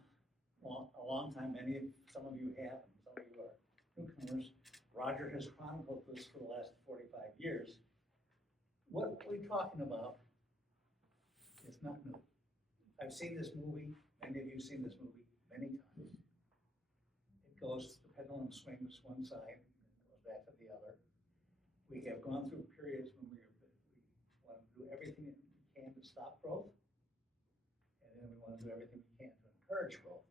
a long time. Some of you have, and some of you are newcomers. Roger has chronicled this for the last 45 years. What we're talking about is not new. I've seen this movie. Many of you have seen this movie many times. It goes, the pendulum swings one side and goes back to the other. We have gone through periods when we want to do everything we can to stop growth, and then we want to do everything we can to encourage growth.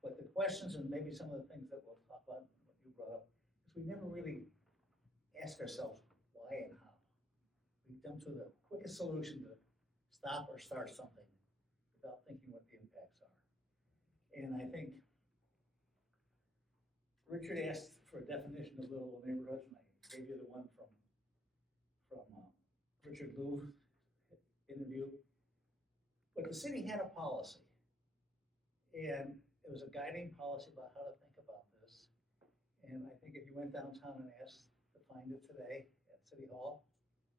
But the questions, and maybe some of the things that we'll talk about, what you brought up, is we never really ask ourselves why and how. We jump to the quickest solution to stop or start something without thinking what the impacts are. And I think Richard asked for a definition of livable neighborhoods, and I gave you the one from Richard Lou's interview. But the city had a policy, and it was a guiding policy about how to think about this. And I think if you went downtown and asked to find it today at City Hall,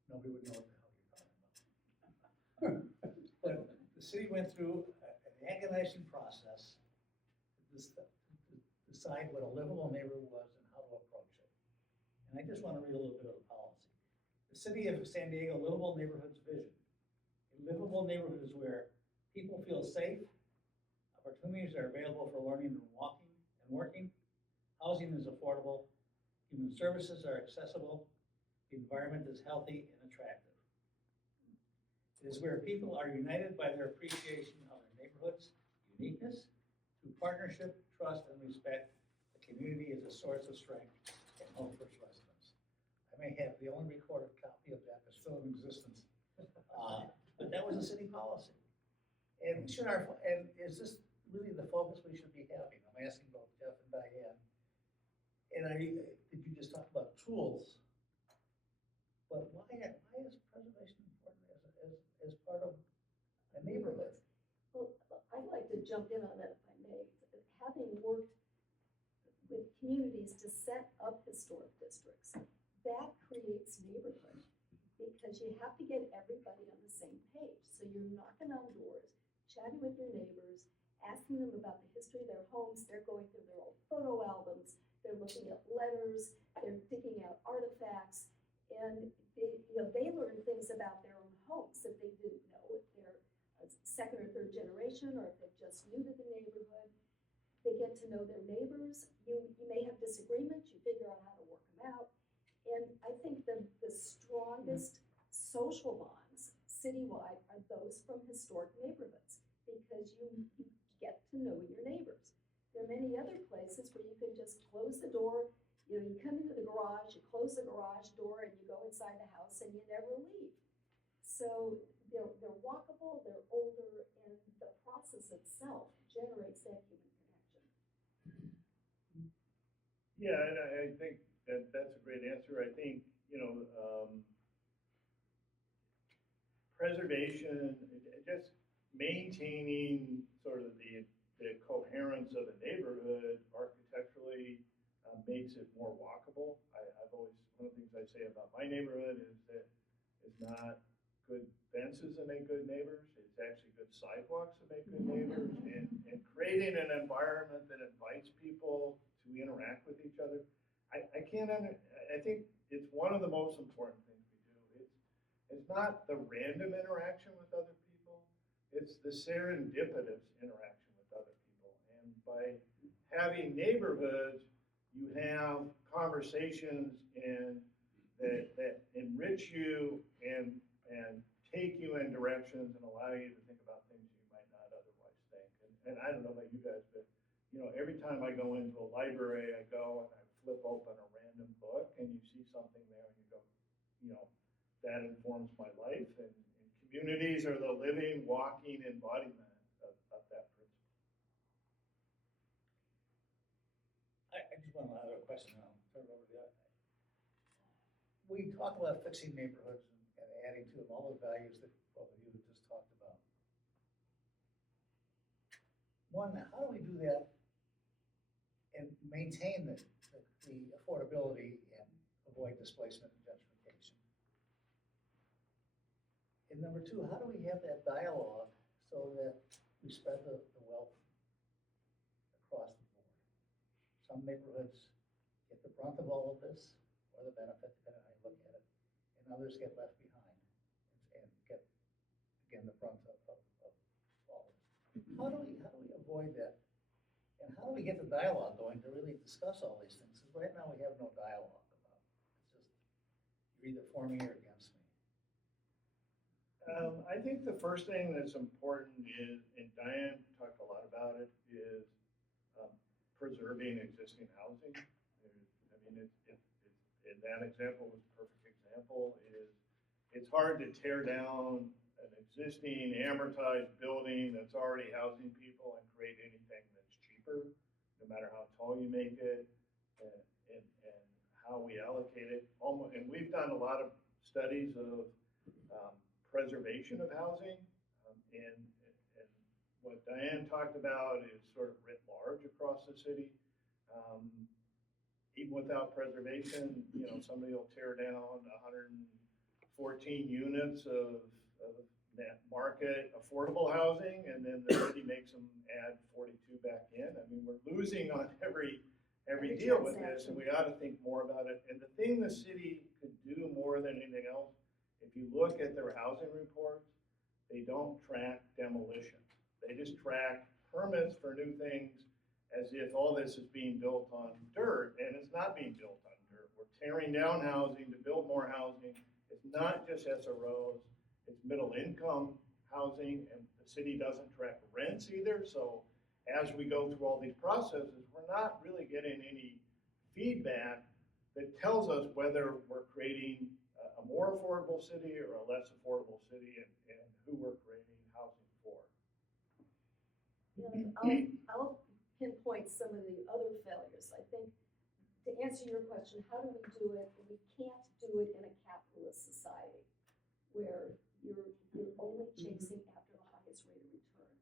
nobody would know what the hell you're talking about. But the city went through an agonizing process to decide what a livable neighborhood was and how to approach it. And I just want to read a little bit of the policy. The City of San Diego Livable Neighborhoods Vision. A livable neighborhood is where people feel safe, opportunities are available for learning and walking and working, housing is affordable, human services are accessible, the environment is healthy and attractive. It is where people are united by their appreciation of their neighborhood's uniqueness. Through partnership, trust, and respect, the community is a source of strength and hope for its residents. I may have the only recorded copy of that that's still in existence, but that was a city policy. And is this really the focus we should be having? I'm asking both Jeff and Diane. And did you just talk about tools? But why is preservation important as part of a neighborhood? Well, I'd like to jump in on that if I may. Having worked with communities to set up historic districts, that creates neighborhood because you have to get everybody on the same page. So you're knocking on doors, chatting with your neighbors, asking them about the history of their homes. They're going through their old photo albums. They're looking at letters. They're digging out artifacts. And they learn things about their own homes that they didn't know if they're a second or third generation or if they're just new to the neighborhood. They get to know their neighbors. You may have disagreements. You figure out how to work them out. And I think the strongest social bonds citywide are those from historic neighborhoods because you get to know your neighbors. There are many other places where you can just close the door. You come into the garage, you close the garage door, and you go inside the house, and you never leave. So they're walkable, they're older, and the process itself generates that human connection. Yeah, and I think that's a great answer. I think, preservation, just maintaining sort of the appearance of a neighborhood architecturally makes it more walkable. I've always, one of the things I say about my neighborhood is that it's not good fences that make good neighbors, it's actually good sidewalks that make good neighbors, and creating an environment that invites people to interact with each other. I think it's one of the most important things we do. It's not the random interaction with other people, it's the serendipitous interaction with other people. And by having neighborhoods, you have conversations that enrich you and take you in directions and allow you to think about things you might not otherwise think. And I don't know about you guys, but every time I go into a library, I go and I flip open a random book and you see something there and you go, that informs my life, and communities are the living, walking embodiment of that principle. I just want another question, and I'll turn it over to the other. We talk about fixing neighborhoods and adding to them all the values that both of you have just talked about. One, how do we do that and maintain the affordability and avoid displacement and gentrification? And number two, how do we have that dialogue so that we spread the wealth across the board? Some neighborhoods get the brunt of all of this, or the benefit, depending on how you look at it, and others get left behind and get, again, the brunt of all of it. How do we avoid that? And how do we get the dialogue going to really discuss all these things? Because right now we have no dialogue about it. It's just, you're either for me or against me. I think the first thing that's important is, and Diane talked a lot about it, is preserving existing housing. In that example was a perfect example. It's hard to tear down an existing amortized building that's already housing people and create anything that's cheaper, no matter how tall you make it, and how we allocate it. And we've done a lot of studies of preservation of housing, and what Diane talked about is sort of writ large across the city. Even without preservation, somebody will tear down 114 units of that market affordable housing, and then the city makes them add 42 back in. I mean, we're losing on every deal with this, and we ought to think more about it. And the thing the city could do more than anything else, if you look at their housing reports, they don't track demolition. They just track permits for new things as if all this is being built on dirt, and it's not being built on dirt. We're tearing down housing to build more housing. It's not just SROs, it's middle income housing, and the city doesn't track rents either. So as we go through all these processes, we're not really getting any feedback that tells us whether we're creating a more affordable city or a less affordable city, and who we're creating housing for. I'll pinpoint some of the other failures. I think, to answer your question, how do we do it? We can't do it in a capitalist society where you're only chasing after the highest rate of return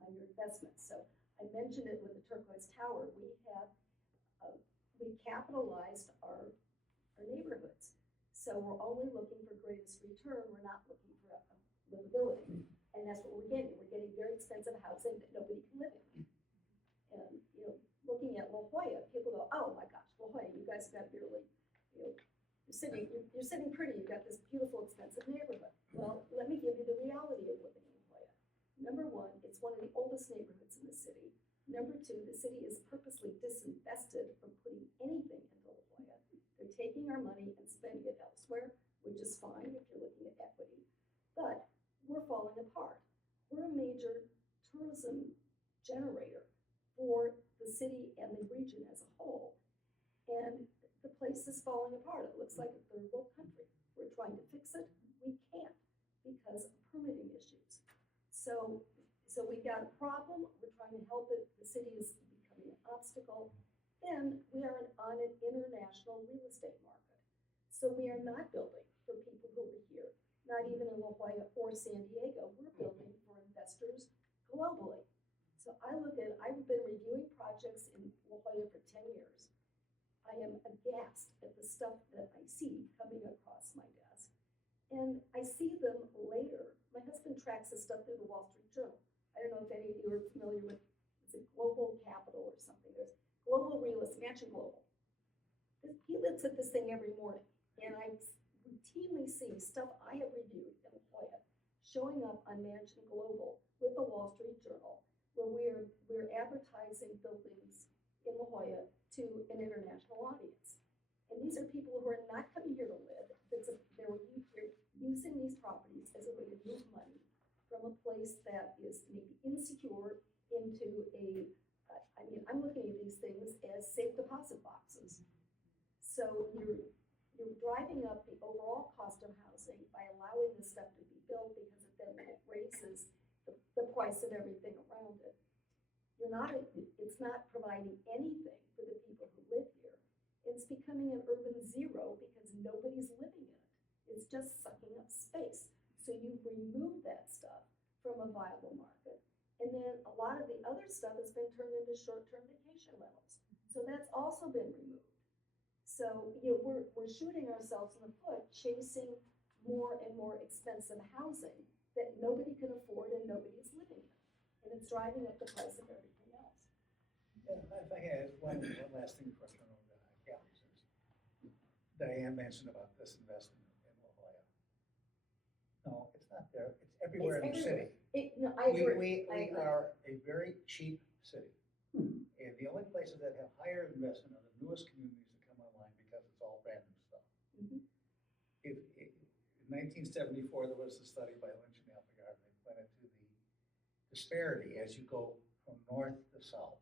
on your investment. So I mentioned it with the Turquoise Tower. We capitalized our neighborhoods. So we're only looking for greatest return. We're not looking for livability. And that's what we're getting. We're getting very expensive housing that nobody can live in. And, looking at La Jolla, people go, oh my gosh, La Jolla, you guys got really, you're sitting pretty. You've got this beautiful, expensive neighborhood. Well, let me give you the reality of living in La Jolla. Number one, it's one of the oldest neighborhoods in the city. Number two, the city is purposely disinvested from putting anything into La Jolla. They're taking our money and spending it elsewhere, which is fine if you're looking at equity. But we're falling apart. We're a major tourism generator for the city and the region as a whole. And the place is falling apart. It looks like a third world country. We're trying to fix it. We can't because of permitting issues. So we've got a problem. We're trying to help it. The city is becoming an obstacle. Then we are on an international real estate market. So we are not building for people who are here, not even in La Jolla or San Diego. We're building for investors globally. So I look at, I've been reviewing projects in La Jolla for 10 years. I am aghast at the stuff that I see coming across my desk. And I see them later. My husband tracks this stuff through the Wall Street Journal. I don't know if any of you are familiar with, is it Global Capital or something? There's Global Real Estate, Mansion Global. He looks at this thing every morning, and I routinely see stuff I have reviewed in La Jolla showing up on Mansion Global with the Wall Street Journal, where we're advertising buildings in La Jolla to an international audience. And these are people who are not coming here to live. They're using these properties as a way to move money from a place that is maybe insecure into a, I'm looking at these things as safe deposit boxes. So you're driving up the overall cost of housing by allowing this stuff to be built because it then raises the price of everything around it. It's not providing anything for the people who live here. It's becoming an urban zero because nobody's living in it. It's just sucking up space. So you remove that stuff from a viable market. And then a lot of the other stuff has been turned into short-term vacation rentals. So that's also been removed. So, we're shooting ourselves in the foot, chasing more and more expensive housing that nobody can afford and nobody's living in. And it's driving up the price of everything else. Yeah, if I had one last thing before I turn over to Caltrans. Diane mentioned about this investment in La Jolla. No, it's not there. It's everywhere in the city. I agree. We are a very cheap city. And the only places that have higher investment are the newest communities that come online because it's all brand new stuff. Mhm. In 1974, there was a study by Lynch and Alpagard that pointed to the disparity as you go from north to south.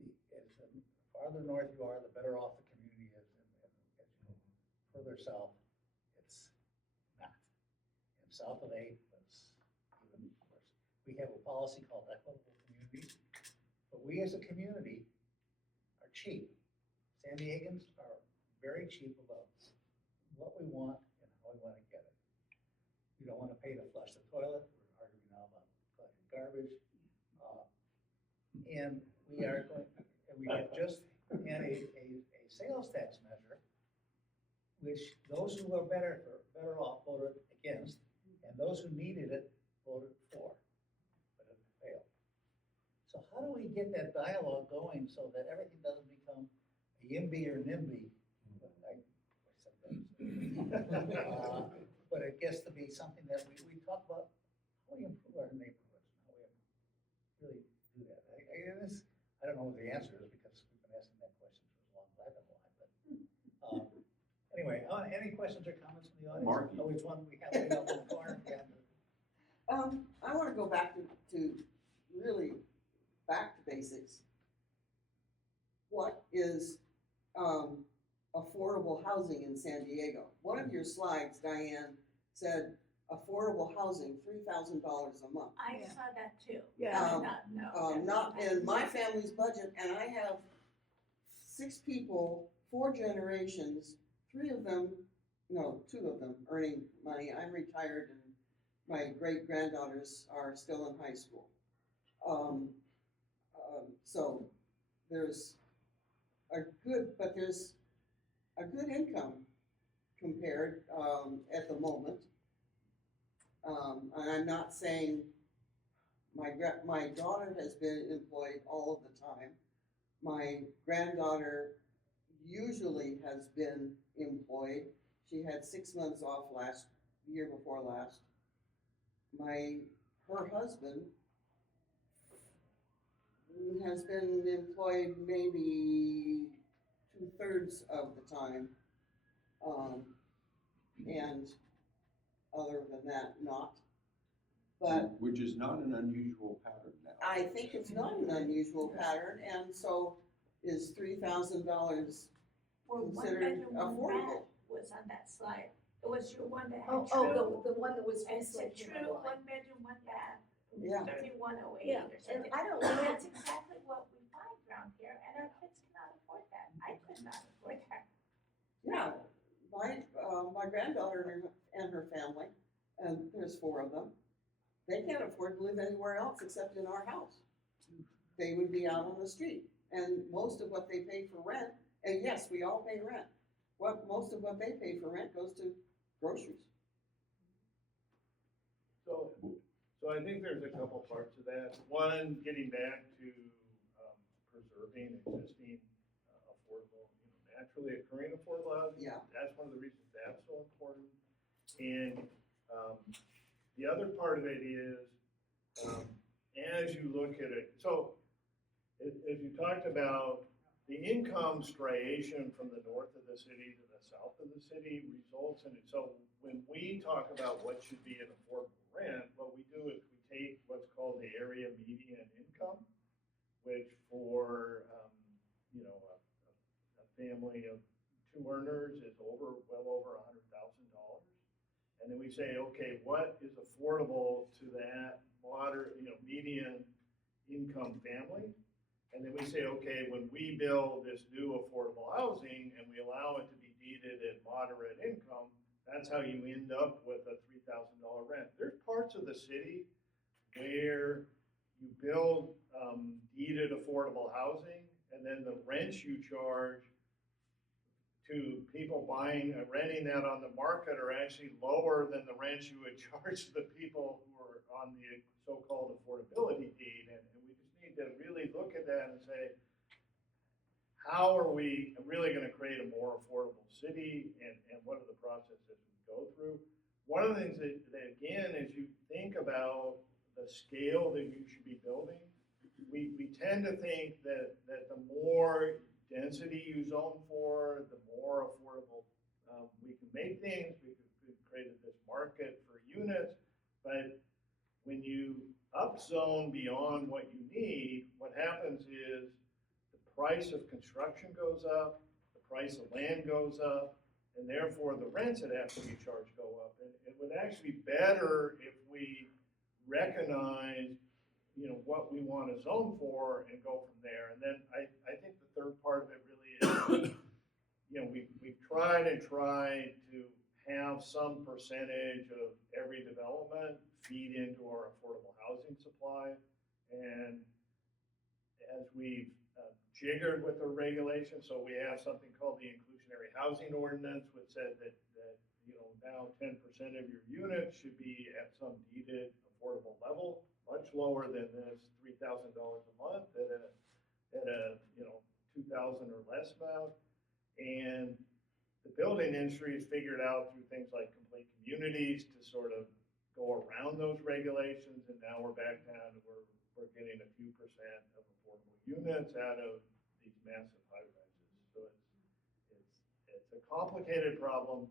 As the farther north you are, the better off the community is, and as you go further south, it's not. And south of 8 was even worse. We have a policy called equitable communities, but we as a community are cheap. San Diegans are very cheap about what we want and how we want to get it. We don't want to pay to flush the toilet. We're arguing now about collecting garbage. And we are going, and we have just had a sales tax measure, which those who are better off voted against, and those who needed it voted for, but it failed. So how do we get that dialogue going so that everything doesn't become a YIMBY or NIMBY? But it gets to be something that we talk about, how we improve our neighborhoods, how we really do that. I don't know what the answer is because we've been asking that question for as long as I've been alive, but anyway, any questions or comments from the audience? Mark. Always one we have way up in the corner. Yeah. I want to go back to really back to basics. What is affordable housing in San Diego? One of your slides, Diane, said affordable housing, $3,000 a month. I saw that too. Yeah. I did not know. Not in my family's budget, and I have 6 people, 4 generations, 2 of them earning money. I'm retired and my great-granddaughters are still in high school. So there's a good income compared at the moment. And I'm not saying my daughter has been employed all of the time. My granddaughter usually has been employed. She had 6 months off year before last. Her husband has been employed maybe 2/3 of the time. And other than that, not. But Which is not an unusual pattern now. I think it's not an unusual pattern, and so is $3,000 Well, one considered bedroom, one affordable? bath was on that slide. It was your one that had Oh, true, the one that was and recently said came true, online. one bedroom, one bath, Yeah. 3108 Yeah, or and something. I don't And know. that's exactly what we find around here, and our kids cannot afford that. I could not afford that. Yeah, my granddaughter and her family, and there's 4 of them, they can't afford to live anywhere else except in our house. they would be out on the street. And most of what they pay for rent, and yes, we all pay rent, most of what they pay for rent goes to groceries. So I think there's a couple parts of that. One, getting back to preserving existing affordable, naturally occurring affordable housing. Yeah. That's one of the reasons that's so important. And the other part of it is, as you look at it, so as you talked about, the income striation from the north of the city to the south of the city results in it. So when we talk about what should be an affordable rent, what we do is we take what's called the area median income, which for a family of two earners is well over $100,000. And then we say, okay, what is affordable to that median income family? And then we say, okay, when we build this new affordable housing and we allow it to be deeded at moderate income, that's how you end up with a $3,000 rent. There's parts of the city where you build deeded affordable housing, and then the rents you charge to people renting that on the market are actually lower than the rents you would charge the people who are on the so-called affordability deed. And we just need to really look at that and say, how are we really going to create a more affordable city, and what are the processes we go through? One of the things that again, as you think about the scale that you should be building, we tend to think that the more density you zone for, the more affordable we can make things. We've created this market for units, but when you upzone beyond what you need, what happens is the price of construction goes up, the price of land goes up, and therefore the rents that have to be charged go up. And it would actually be better if we recognize what we want to zone for and go from there. And then I think the third part of it really is, we've tried to have some percentage of every development feed into our affordable housing supply. And as we've jiggered with the regulation, so we have something called the inclusionary housing ordinance, which said that now 10% of your units should be at some deeded affordable level, much lower than this $3,000 a month at a $2,000 or less amount. And the building industry has figured out through things like complete communities to sort of go around those regulations, and now we're back down to where we're getting a few percent of affordable units out of these massive high rises. So it's a complicated problem.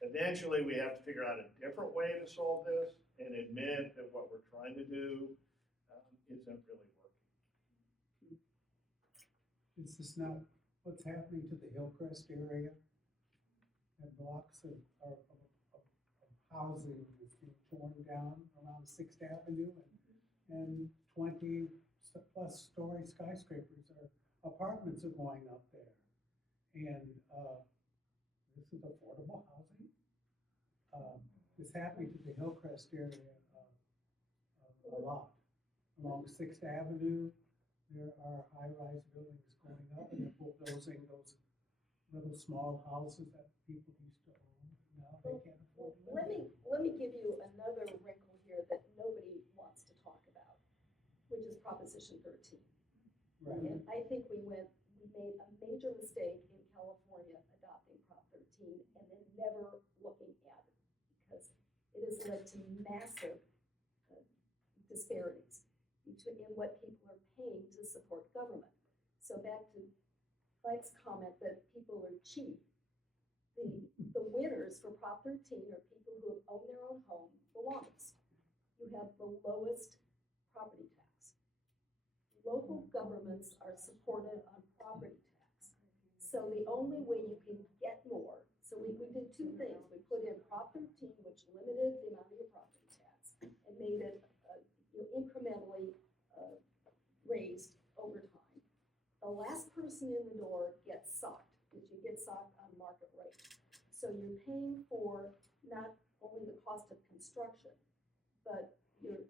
Eventually, we have to figure out a different way to solve this and admit that what we're trying to do isn't really working. Is this not what's happening to the Hillcrest area? And blocks of housing is being torn down around 6th Avenue, and 20 plus story skyscrapers apartments are going up there. And this is affordable housing. It's happening to the Hillcrest area a lot. Along 6th Avenue, there are high-rise buildings going up, and they're bulldozing those little small houses that people used to own. Now they can't afford to live in. Let me give you another wrinkle here that nobody wants to talk about, which is Proposition 13. Right. And I think we made a major mistake in California adopting Prop 13 and then never looking at it, because it has led to massive disparities in what people are paying to support government. So back to Mike's comment that people are cheap. The winners for Prop 13 are people who have owned their own home the longest. You have the lowest property tax. Local governments are supported on property tax. So the only way you can get more, so we did two things. We put in Prop 13, which limited the amount of your property tax and made it incrementally raised over time. The last person in the door gets socked, which you get socked on market rate. So you're paying for not only the cost of construction, but you're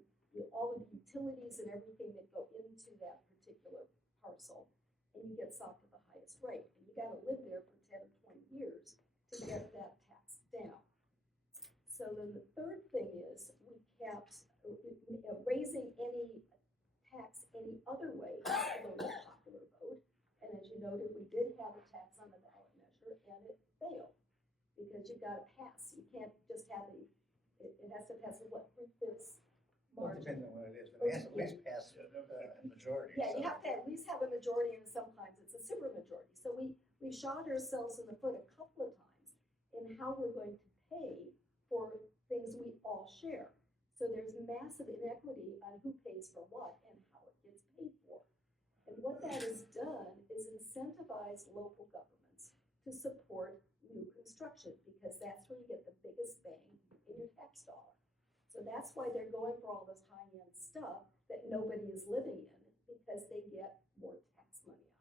all of the utilities and everything that go into that particular parcel, and you get socked at the highest rate. And you gotta live there for 10 or 20 years to get that tax down. So then the third thing is we capped, raising any tax any other way is a very popular vote. And as you noted, we did have a tax on the ballot measure and it failed because you gotta pass. You can't just have it has to pass with what, 3/5 Well, it margin. depends on what it is, but it has to at least pass a majority. Yeah, you so- have to at least have a majority, and sometimes it's a super majority. So we shot ourselves in the foot a couple of times in how we're going to pay for things we all share. So there's massive inequity on who pays for what and how it gets paid for. And what that has done is incentivize local governments to support new construction, because that's where you get the biggest bang in your tax dollar. So that's why they're going for all this high-end stuff that nobody is living in, because they get more tax money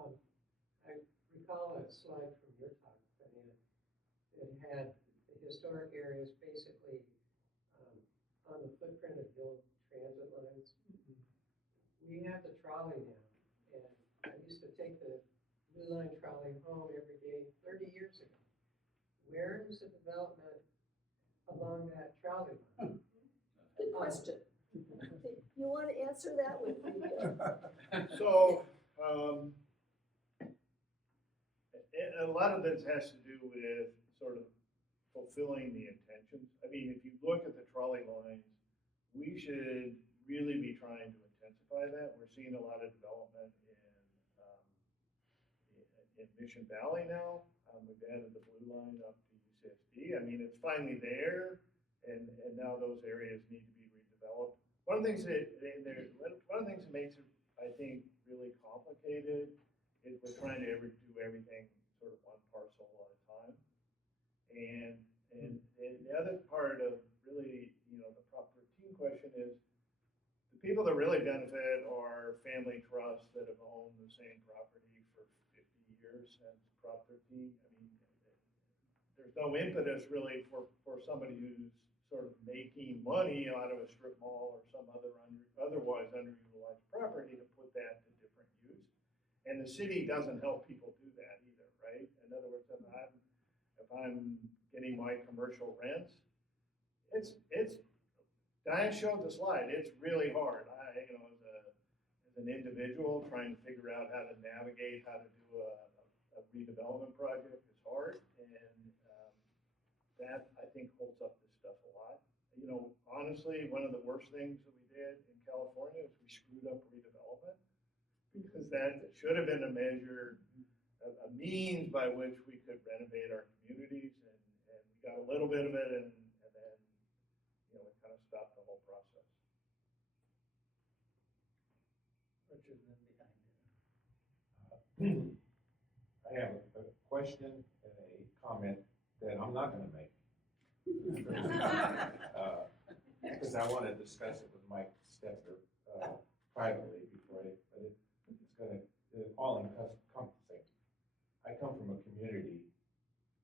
out of that. I recall a slide from your talk, Diane, that had the historic areas basically on the footprint of the old transit lines. We have the trolley now, and I used to take the Blue Line trolley home every day 30 years ago. Where is the development along that trolley line? Good question. You want to answer that with the, So, a lot of this has to do with sort of fulfilling the intentions. I mean, if you look at the trolley lines, we should really be trying to intensify that. We're seeing a lot of development in Mission Valley now. We've added the blue line up to UCSD. I mean, it's finally there, and now those areas need to be redeveloped. One of the things that makes it, I think, really complicated is we're trying to do everything sort of one parcel at a time. And the other part of really, the Prop 13 question is, the people that really benefit are family trusts that have owned the same property for 50 years since Prop 13. I mean, there's no impetus really for somebody who's sort of making money out of a strip mall or some otherwise underutilized property to put that to different use. And the city doesn't help people do that either, right? In other words, if I'm getting my commercial rents, it's Diane showed the slide. It's really hard. As an individual trying to figure out how to navigate, how to do a redevelopment project is hard, and that I think holds up this stuff a lot. Honestly, one of the worst things that we did in California is we screwed up redevelopment, because that should have been a measure, a means by which we could renovate our communities, and we got a little bit of it, and then it kind of stopped the whole process. Richard, then behind you. I have a question and a comment that I'm not gonna make. Because I want to discuss it with Mike Stepper privately before it's all encompassing. I come from a community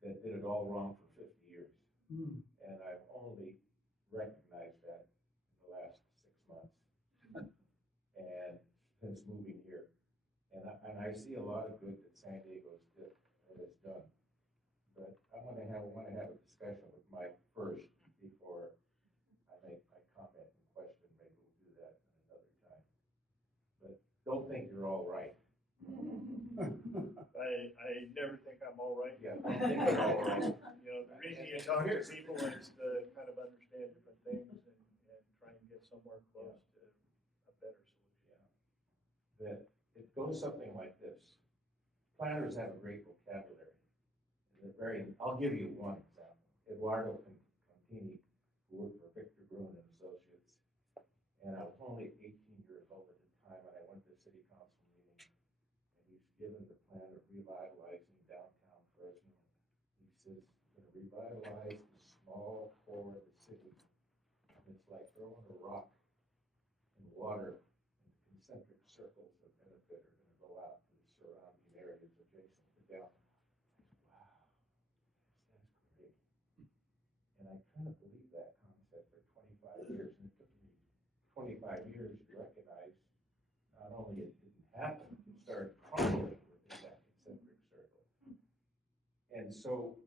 that did it all wrong for 50 years. And I've only recognized that in the last 6 months. And since moving here. And I see a lot of good that San Diego's did and has done. But I want to have a discussion with Mike first before I make my comment and question. Maybe we'll do that another time. But don't think you're all right. I never think I'm all right. Yeah, don't think you're all right. The reason you talk to people is to kind of understand different things and try and get somewhere close to a better solution. That it goes something like this. Planners have a great vocabulary. I'll give you one example. Eduardo Contini, who worked for Victor Gruen and Associates, and I was only 18 years old at the time, and I went to a city council meeting, and he's given the plan of revitalizing downtown Fresno. He says, we're going to revitalize the small core of the city. And it's like throwing a rock in water, and the concentric circles of benefit are going to go out to the surrounding areas adjacent to downtown. Wow, that's great. And I kind of believe that concept for 25 years, and it took me 25 years to recognize not only it didn't happen, it started crumbling within that concentric circle. And so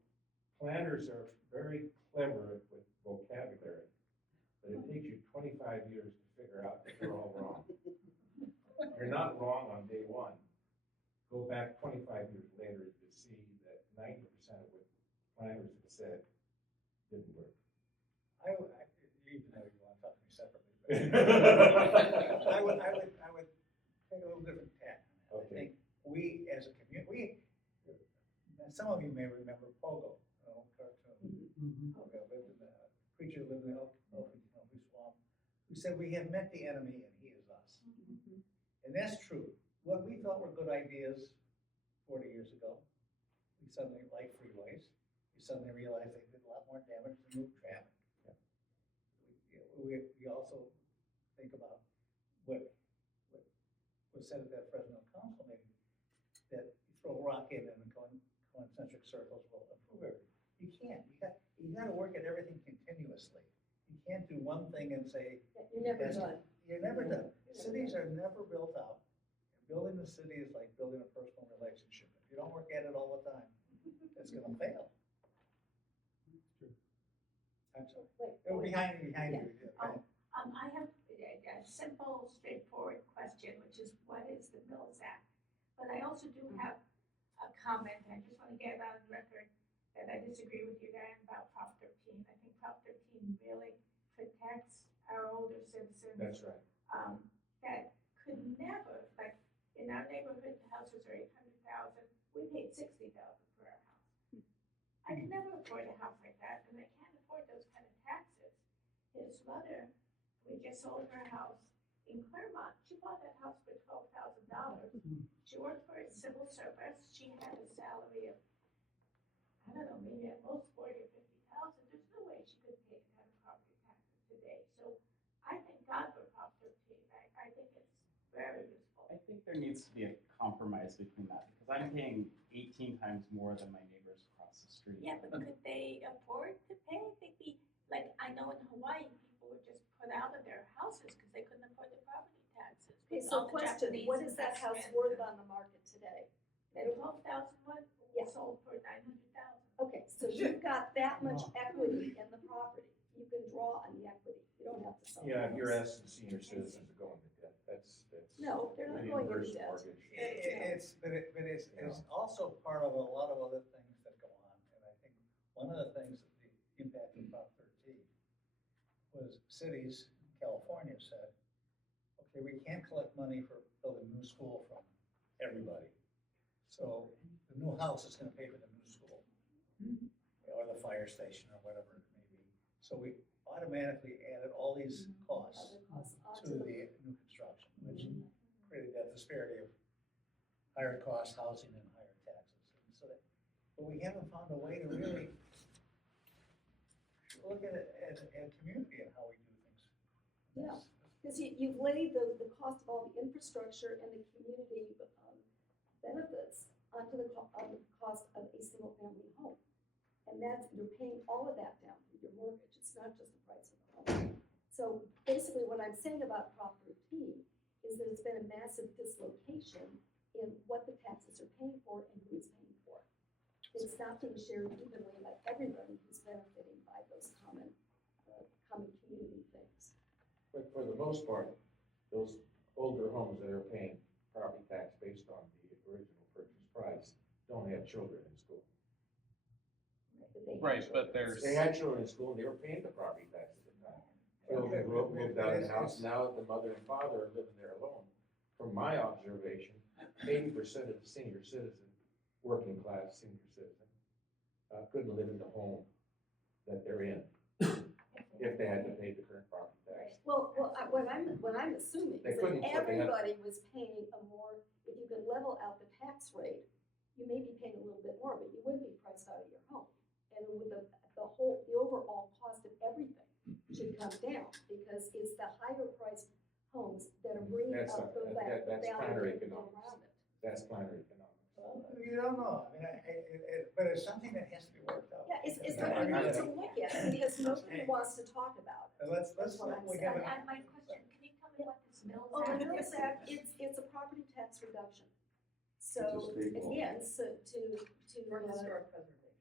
planners are very clever with vocabulary, but it takes you 25 years to figure out that they're all wrong. You're not wrong on day one. Go back 25 years later to see that 90% of what planners have said didn't work. Even though you want to talk to me separately. I would take a little different tack. I think we as a community, some of you may remember Pogo, an old cartoon. Pogo lived in the creature lived in the Elfie Swamp, who said we have met the enemy and he is us. And that's true. What we thought were good ideas 40 years ago, we suddenly like freeways. We suddenly realized they did a lot more damage than move traffic. We also think about what was said at that Fresno Council meeting, that you throw a rock in and concentric circles will improve everything. You can't. You got to work at everything continuously. You can't do one thing and say You're never done. You're never done. Cities are never built out. Building the city is like building a personal relationship. If you don't work at it all the time, it's going to fail. I'm sorry. They're behind you. I have a simple, straightforward question, which is what is the Mills Act? But I also do have a comment. I just want to get it on the record that I disagree with you, Diane, about Prop 13. I think Prop 13 really protects our older citizens. That's right. That could never, like in our neighborhood, the houses are 800,000. We paid 60,000 for our house. I could never afford a house like that, and I can't afford those kind of taxes. His mother, we just sold her house in Claremont. She bought that house for $12,000. She worked for a civil service. She had a salary of, I don't know, maybe at most 40 or 50,000. There's no way she could pay that kind of property taxes today. So I thank God for Prop 13. I think it's very useful. I think there needs to be a compromise between that, because I'm paying 18 times more than my neighbors across the street. Yeah, but could they afford to pay? They'd be, like, I know in Hawaii, people were just put out of their houses because they couldn't afford the property taxes. Okay, with so all the question, Japanese what is that house investment. worth on the market today? That 12,000 one Yeah. sold for 900,000. Okay, so you've got that much equity in the property. You can draw on the equity. You don't have to sell. Yeah, the you're house. asking senior citizens to go into debt. That's. No, they're not the going into inverse debt. mortgage. It's also part of a lot of other things that go on. And I think one of the things that the impact of Prop 13 was cities, California said, okay, we can't collect money for building a new school from everybody. So the new house is going to pay for the new school, or the fire station, or whatever it may be. So we automatically added all these costs Other costs to onto the new construction, which created that disparity of higher cost housing and higher taxes. And so that, but we haven't found a way to really look at it as a community and how we do things. Yeah. Because you've laid the cost of all the infrastructure and the community benefits onto the cost of a single family home. And you're paying all of that down through your mortgage. It's not just the price of the home. So basically what I'm saying about Prop 13 is that it's been a massive dislocation in what the taxes are paying for and who's paying for it. It's not being shared evenly by everybody who's benefiting by those common community things. But for the most part, those older homes that are paying property tax based on the original purchase price don't have children in school. Right, but there's. They had children in school and they were paying the property tax at the time. Children moved out of the house, now the mother and father are living there alone. From my observation, 80% of the senior citizen, working class senior citizen, couldn't live in the home that they're in if they had to pay the current property tax. Well, what I'm assuming They is couldn't that afford- they had- everybody was paying a more, if you could level out the tax rate, you may be paying a little bit more, but you wouldn't be priced out of your home. And with the overall cost of everything should come down, because it's the higher priced homes that are bringing That's up the not- that's value planner around economics. it. That's planner economics. You don't know, I mean, but it's something that has to be worked out. Yeah, it's not what we need to everybody- look at, because nobody wants to talk about it. And let's, That's what I'm we saying. have And my question, can you tell me what this Mills Oh, the Act Mills is? Act, it's a property tax reduction. So, It's a state law. again, so to. For uh, historic preservation.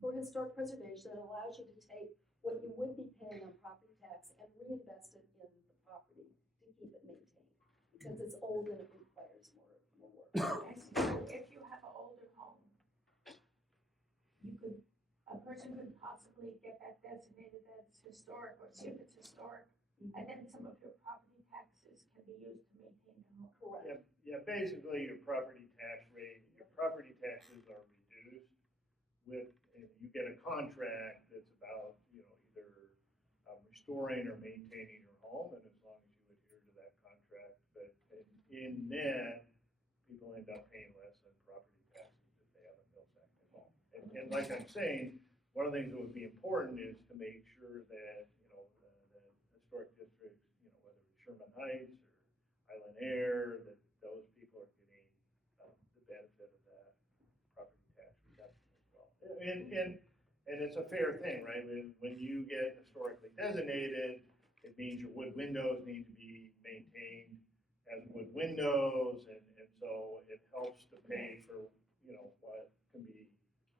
For historic preservation, it allows you to take what you would be paying on property tax and reinvest it in the property to keep it maintained. Because it's old and it requires more work. Okay, so if you have an older home, a person could possibly get that designated as historic or see if it's historic, and then some of your property taxes can be used to maintain the home. Correct. Yeah, basically your property tax rate, your property taxes are reduced with, and you get a contract that's about, either restoring or maintaining your home, and as long as you adhere to that contract, but in net, people end up paying less than property taxes if they have a Mills Act home. And like I'm saying, one of the things that would be important is to make sure that, the historic districts, whether it's Sherman Heights or Island Air, that those people are getting the benefit of that property tax reduction as well. And it's a fair thing, right? When you get historically designated, it means your wood windows need to be maintained as wood windows, and so it helps to pay for, what can be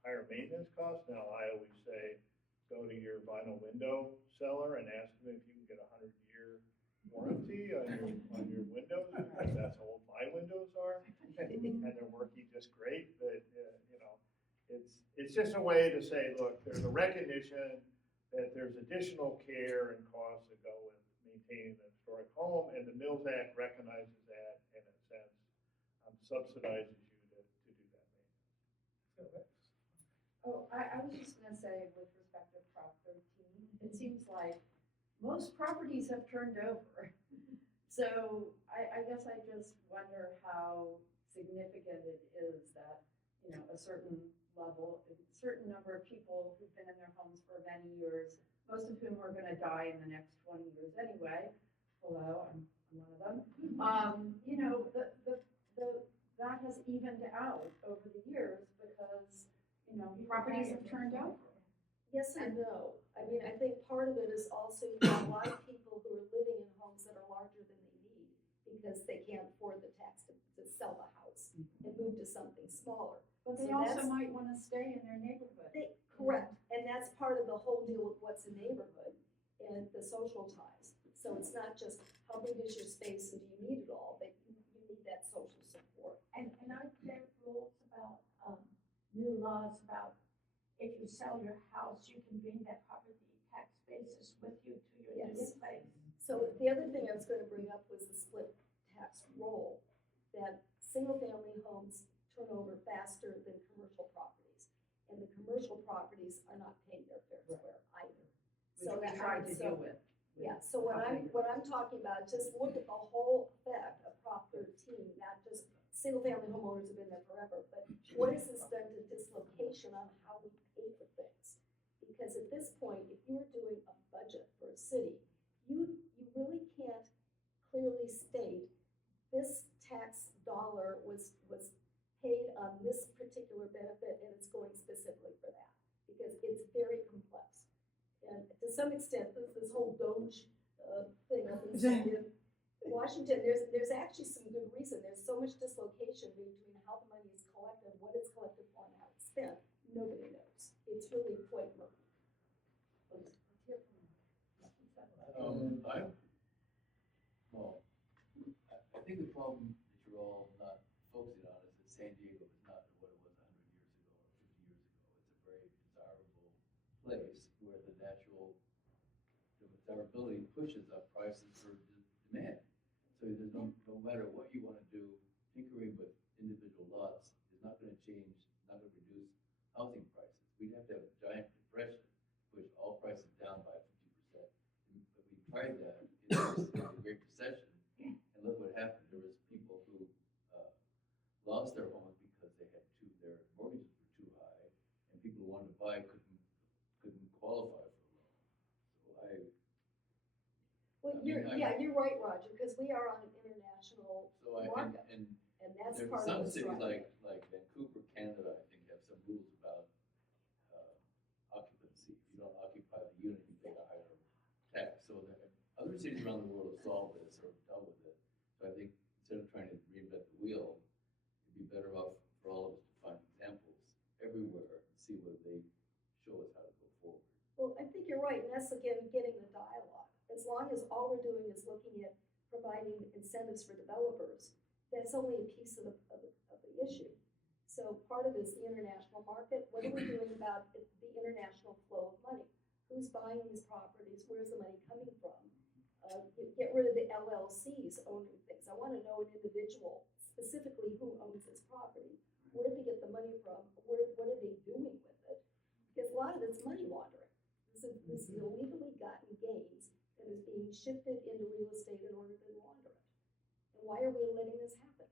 higher maintenance costs. Now, I always say, go to your vinyl window seller and ask them if you can get a 100-year warranty on your windows, because that's how old my windows are, and they're working just great. But it's just a way to say, look, there's a recognition that there's additional care and costs that go with maintaining the historic home, and the Mills Act recognizes that, and in a sense subsidizes you to do that maintenance. Oh, I was just gonna say, with respect to Prop 13, it seems like most properties have turned over. So I guess I just wonder how significant it is that, a certain level, a certain number of people who've been in their homes for many years, most of whom are gonna die in the next 20 years anyway, although I'm one of them. That has evened out over the years because, properties have turned over. Yes and no. I mean, I think part of it is also you have a lot of people who are living in homes that are larger than they need because they can't afford the tax to sell the house and move to something smaller. But they So also that's- might wanna stay in their neighborhood. Correct, and that's part of the whole deal with what's a neighborhood and the social ties. So it's not just how big is your space and do you need it all, but you need that social support. And aren't there rules about, new laws about if you sell your house, you can bring that property tax basis with you to your new Yes. place? So the other thing I was gonna bring up was the split tax roll, that single-family homes turn over faster than commercial properties. And the commercial properties are not paying their fair share either. So Which we that- tried to so- deal with. Yeah, so what I'm talking about, just look at the whole effect of Prop 13, not just single-family homeowners have been there forever, but what has this done to dislocation on how we pay for things? Because at this point, if you were doing a budget for a city, you really can't clearly state this tax dollar was paid on this particular benefit and it's going specifically for that, because it's very complex. And to some extent, this whole Doge thing up in Washington, there's actually some good reason. There's so much dislocation between how the money is collected, what it's collected for, and how it's spent. Nobody knows. It's really quite murky. I think the problem that you're all not focusing on is that San Diego is not what it was 100 years ago or 50 years ago. It's a very desirable place where the desirability pushes up prices for demand. So there's no matter what you want to do, tinkering with individual lots is not going to change, not going to reduce housing prices. We'd have to have a giant depression, push all prices down by 50%. But we tried that in the Great Recession, and look what happened. There was people who lost their homes because their mortgages were too high, and people who wanted to buy couldn't qualify for a loan. So Well, you're right, Roger, because we are on an international market, and and that's there's part some of the cities struggle. like Vancouver Canada, I think, have some rules about occupancy. If you don't occupy the unit, you pay a higher tax. So that other cities around the world have solved this or dealt with it. So I think instead of trying to reinvent the wheel, it'd be better off for all of us to find examples everywhere and see whether they show us how to go forward. Well, I think you're right, and that's again, getting the dialogue. As long as all we're doing is looking at providing incentives for developers, that's only a piece of the issue. So part of it is the international market. What are we doing about the international flow of money? Who's buying these properties? Where's the money coming from? Get rid of the LLCs owning things. I want to know an individual, specifically who owns this property. Where did they get the money from? What are they doing with it? Because a lot of it's money laundering. This is illegally gotten gains that is being shifted into real estate in order to launder it. And why are we letting this happen?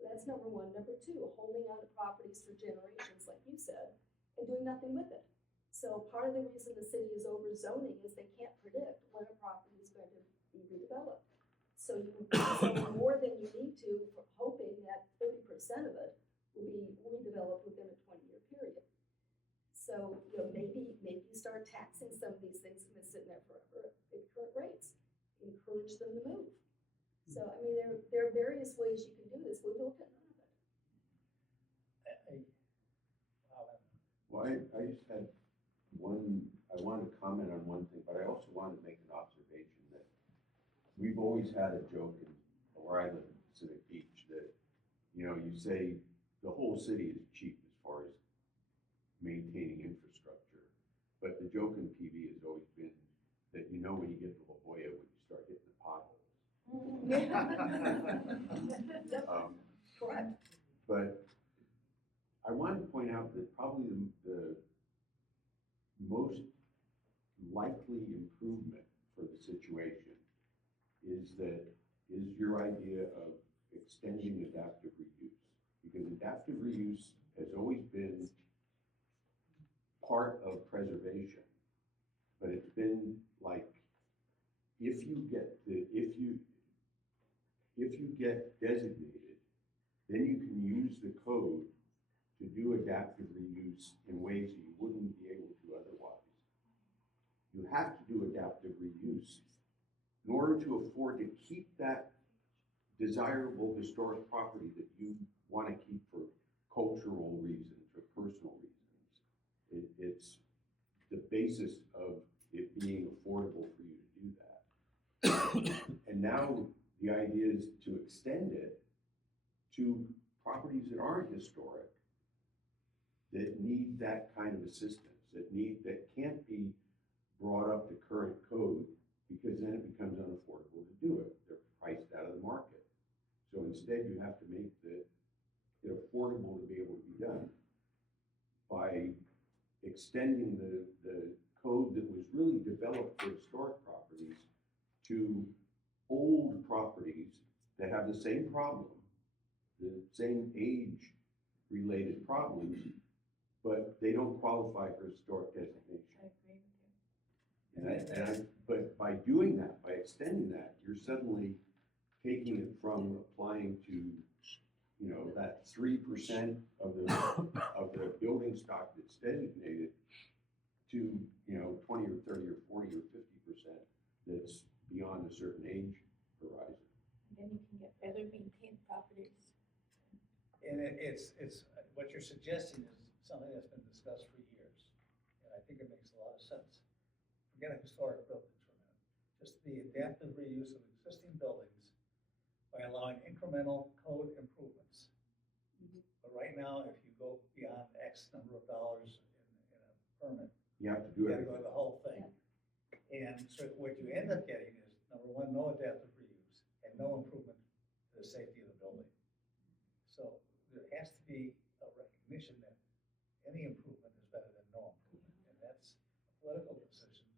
So that's number one. Number two, holding on to properties for generations, like you said, and doing nothing with it. So part of the reason the city is overzoning is they can't predict when a property is going to be redeveloped. So you zone more than you need to, hoping that 30% of it will be redeveloped within a 20-year period. So, maybe you start taxing some of these things that have been sitting there forever at current rates. Encourage them to move. So, I mean, there are various ways you can do this. We look at none of it. Well, I just had one, I wanted to comment on one thing, but I also wanted to make an observation that we've always had a joke in where I live in Pacific Beach that, you say the whole city is cheap as far as maintaining infrastructure. But the joke in PV has always been that when you get to La Jolla when you start hitting the potholes. Correct. But I wanted to point out that probably the most likely improvement for the situation is your idea of extending adaptive reuse. Because adaptive reuse has always been part of preservation, but it's been like, if you get designated, then you can use the code to do adaptive reuse in ways that you wouldn't be able to otherwise. You have to do adaptive reuse in order to afford to keep that desirable historic property that you want to keep for cultural reasons or personal reasons. It's the basis of it being affordable for you to do that. And now the idea is to extend it to properties that aren't historic, that need that kind of assistance, that can't be brought up to current code, because then it becomes unaffordable to do it. They're priced out of the market. So instead you have to make it affordable to be able to be done by extending the code that was really developed for historic properties to old properties that have the same problem, the same age-related problems, but they don't qualify for historic designation. I agree with you. But by doing that, by extending that, you're suddenly taking it from applying to, that 3% of the building stock that's designated to, 20 or 30 or 40 or 50% that's beyond a certain age horizon. And then you can get better maintained properties. And it's what you're suggesting is something that's been discussed for years. And I think it makes a lot of sense. Forget historic buildings for a minute. Just the adaptive reuse of existing buildings by allowing incremental code improvements. But right now, if you go beyond X number of dollars in a permit, You have to you do gotta it. go to the whole thing. And so what you end up getting is, number one, no adaptive reuse and no improvement to the safety of the building. So there has to be a recognition that any improvement is better than no improvement, and that's a political decision.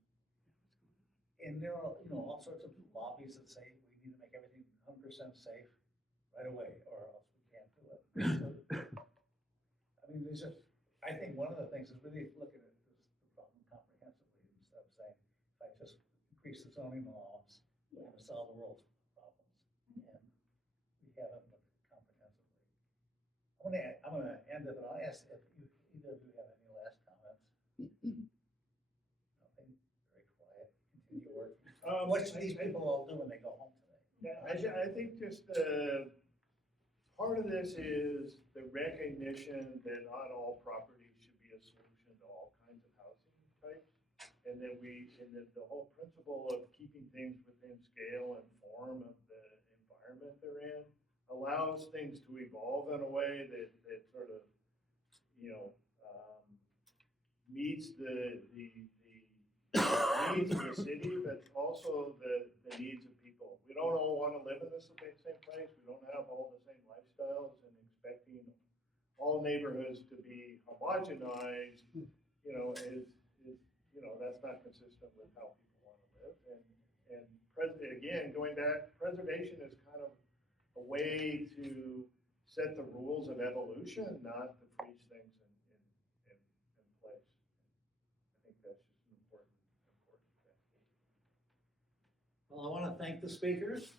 And there are, all sorts of lobbies that say we need to make everything 100% safe right away, or else we can't do it. So, I think one of the things is really looking at the problem comprehensively instead of saying, if I just increase the zoning allowance, we're going to solve the world's problems. And we haven't looked at it comprehensively. I'm gonna end it, but I'll ask if you, either of you have any last comments? Nothing, very quiet, continue working. What should these people all do when they go home today? Yeah, I think just, part of this is the recognition that not all properties should be a solution to all kinds of housing types. And that the whole principle of keeping things within scale and form of the environment they're in allows things to evolve in a way that sort of, meets the needs of the city, but also the needs of people. We don't all want to live in the same place. We don't have all the same lifestyles, and expecting all neighborhoods to be homogenized, that's not consistent with how people want to live. And again, going back, preservation is kind of a way to set the rules of evolution, not to freeze things in place. I think that's just an important thing. Well, I want to thank the speakers.